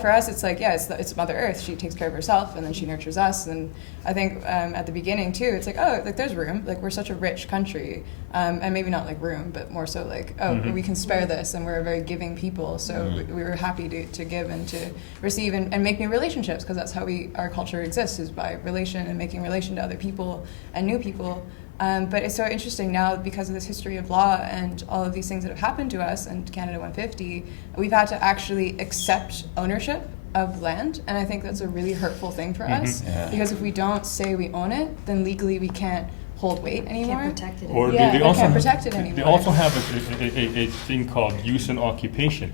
for us it's like it's Mother Earth. She takes care of herself and then she nurtures us. And I think at the beginning too, it's like there's room. Like we're such a rich country, and maybe not like room, but more so like we can spare this, and we're a very giving people. So we were happy to give and to receive and make new relationships, because that's how our culture exists, is by relation and making relation to other people and new people. But it's so interesting now because of this history of law and all of these things that have happened to us and Canada 150, we've had to actually accept ownership of land, and I think that's a really hurtful thing for us, because if we don't say we own it, then legally we can't hold weight anymore. Can't protect it. Or they also can't protect it anymore. They also have a thing called use and occupation.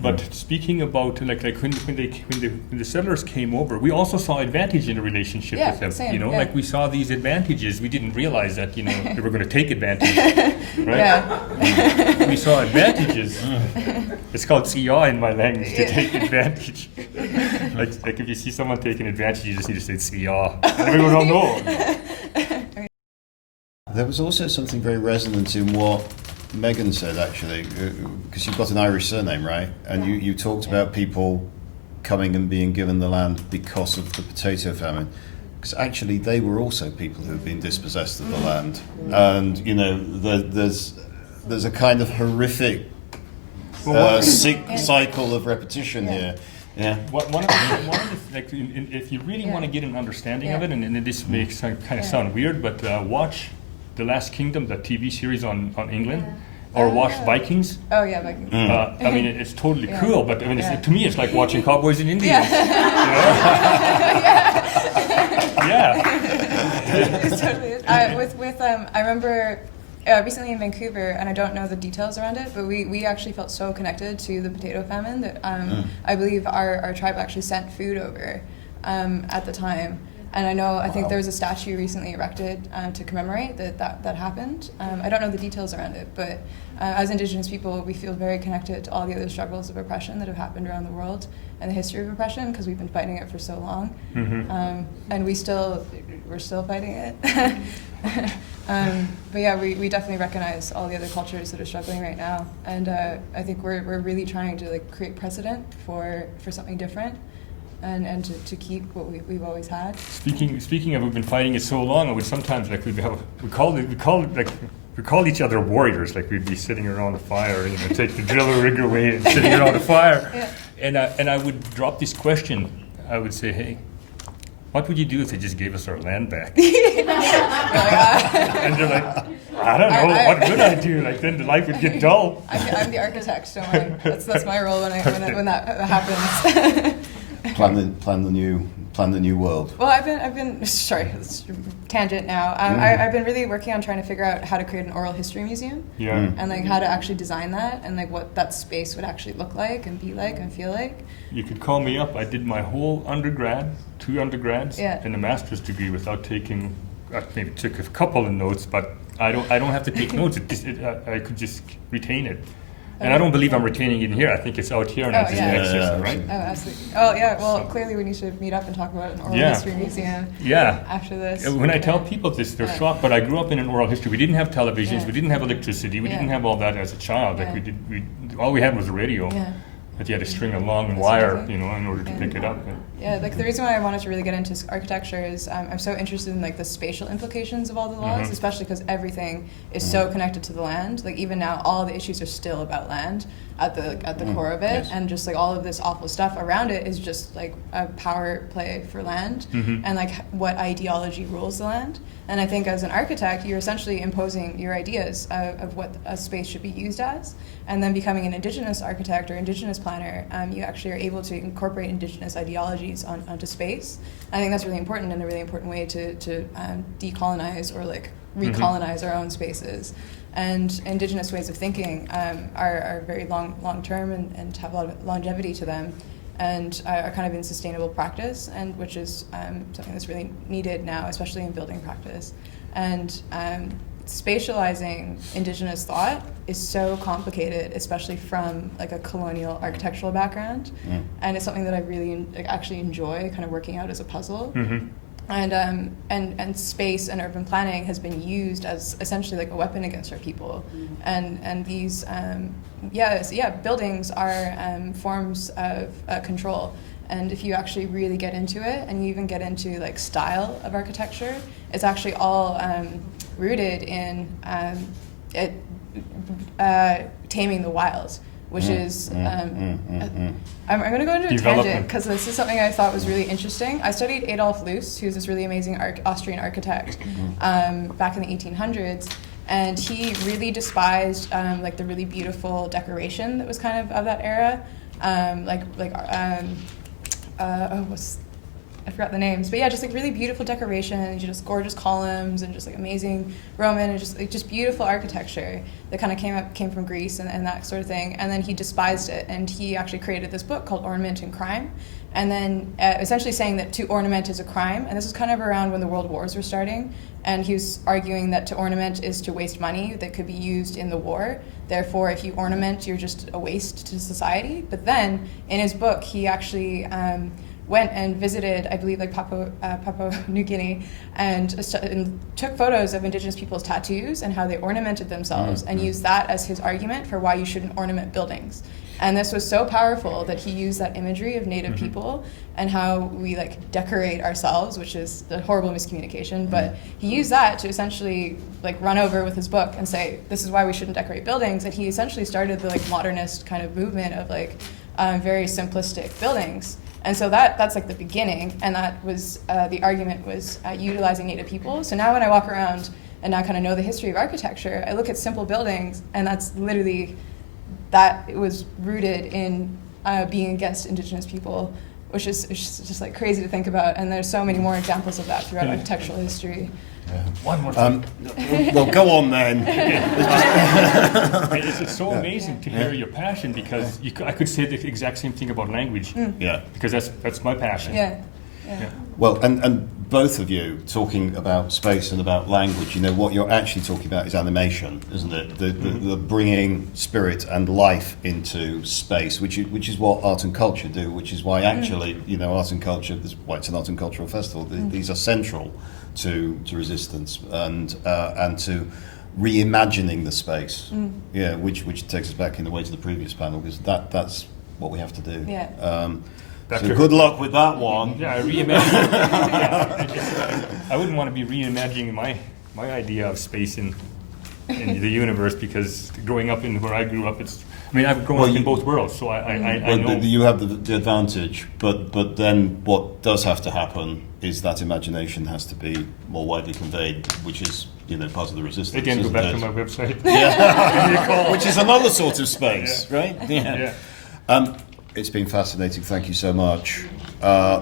But speaking about like when the settlers came over, we also saw advantage in the relationship with them. Same, like we saw these advantages. We didn't realize that they were going to take advantage, right? We saw advantages. It's called "siya" in my language, to take advantage. like if you see someone taking advantage, you just need to say "siya." Everyone will know. There was also something very resonant in what Megan said, actually, because you've got an Irish surname, right? And you talked about people coming and being given the land because of the potato famine. Because actually they were also people who had been dispossessed of the land. And, there's a kind of horrific cycle of repetition here. Yeah. One of the if you really want to get an understanding of it, and this makes kind of sound weird, but watch The Last Kingdom, the TV series on England, or watch Vikings. Oh yeah, Vikings. I mean, it's totally cool, but I mean, to me, it's like watching cowboys in India. It's totally is. I remember recently in Vancouver, and I don't know the details around it, but we actually felt so connected to the potato famine that I believe our tribe actually sent food over at the time. And I think Wow. there was a statue recently erected to commemorate that happened. I don't know the details around it, but as Indigenous people, we feel very connected to all the other struggles of oppression that have happened around the world and the history of oppression, because we've been fighting it for so long. And we're still fighting it. But yeah, we definitely recognize all the other cultures that are struggling right now, and I think we're really trying to like create precedent for something different, and to keep what we've always had. Speaking of, we've been fighting it so long, I would sometimes like we call each other warriors. Like we'd be sitting around a fire, take the drill rig away and sitting around a fire, Yeah. and I would drop this question. I would say, hey, what would you do if they just gave us our land back? And they're like, I don't know, what would I do? Like then the life would get dull. I'm the architect, don't worry. That's my role when that happens. Plan the new world. Well, I've been sorry, it's tangent now. I've been really working on trying to figure out how to create an oral history museum. Yeah. And like how to actually design that, and like what that space would actually look like and be like and feel like. You could call me up. I did my whole undergrad, 2 undergrads, and a master's degree without taking. I maybe took a couple of notes, but I don't have to take notes. I could just retain it. And I don't believe I'm retaining it in here. I think it's out here and I just access it, right? Oh, absolutely. Oh, yeah. Well, clearly we need to meet up and talk about an oral history museum. Yeah. After this. When I tell people this, they're shocked. But I grew up in an oral history. We didn't have televisions. We didn't have electricity. We didn't have all that as a child. Like all we had was a radio. Yeah. But you had to string a long wire, in order to pick it up. Yeah, like the reason why I wanted to really get into architecture is I'm so interested in like the spatial implications of all the laws, especially because everything is so connected to the land. Like even now, all the issues are still about land at the core of it, and just like all of this awful stuff around it is just like a power play for land, and like what ideology rules the land. And I think as an architect, you're essentially imposing your ideas of what a space should be used as, and then becoming an Indigenous architect or Indigenous planner, you actually are able to incorporate Indigenous ideologies onto space. I think that's really important, and a really important way to decolonize or like recolonize our own spaces. And Indigenous ways of thinking are very long term and have a lot of longevity to them, and are kind of in sustainable practice, and which is something that's really needed now, especially in building practice. And spatializing Indigenous thought is so complicated, especially from like a colonial architectural background, and it's something that I really actually enjoy kind of working out as a puzzle. And space and urban planning has been used as essentially like a weapon against our people, and these buildings are forms of control. And if you actually really get into it, and you even get into like style of architecture, it's actually all rooted in taming the wild, which is I'm going to go into a tangent because this is something I thought was really interesting. I studied Adolf Loos, who's this really amazing Austrian architect back in the 1800s, and he really despised like the really beautiful decoration that was kind of that era, I forgot the names, but yeah, just like really beautiful decoration, just gorgeous columns, and just like amazing Roman and just beautiful architecture that kind of came from Greece and that sort of thing. And then he despised it, and he actually created this book called Ornament and Crime, and then essentially saying that to ornament is a crime. And this was kind of around when the world wars were starting, and he was arguing that to ornament is to waste money that could be used in the war. Therefore, if you ornament, you're just a waste to society. But then in his book, he actually went and visited, I believe, like Papua New Guinea, and took photos of Indigenous people's tattoos and how they ornamented themselves, and used that as his argument for why you shouldn't ornament buildings. And this was so powerful that he used that imagery of Native people and how we like decorate ourselves, which is a horrible miscommunication, but he used that to essentially like run over with his book and say, this is why we shouldn't decorate buildings. And he essentially started the like modernist kind of movement of like very simplistic buildings. And so that's like the beginning, and that was the argument was utilizing Native people. So now when I walk around and now kind of know the history of architecture, I look at simple buildings, and that's literally, that it was rooted in being against Indigenous people, which is just like crazy to think about. And there's so many more examples of that throughout architectural history. Yeah. One more thing. Well, go on then. It's so amazing to hear your passion, because I could say the exact same thing about language. Yeah. Because that's my passion. Yeah. Yeah. Well, and both of you talking about space and about language, you know, what you're actually talking about is animation, isn't it? The bringing spirit and life into space, which is what art and culture do, which is why actually, you know, art and culture, this is why it's an art and cultural festival, these are central to resistance and to reimagining the space, yeah, which takes us back in a way to the previous panel, because that's what we have to do. Yeah. So good luck with that one. Yeah, reimagine. I wouldn't want to be reimagining my idea of space in the universe, because growing up in where I grew up, I've grown up in both worlds, so I know. You have the advantage, but then what does have to happen is that imagination has to be more widely conveyed, which is, you know, part of the resistance. Again, go isn't back it? to my website. Yeah. Which is another sort of space, right? Yeah. It's been fascinating. Thank you so much.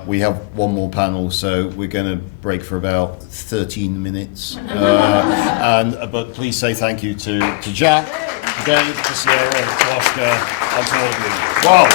We have one more panel, so we're going to break for about 13 minutes. But please say thank you to Jack, to Dave, to Sierra, to Oscar, and to all of you. Wow.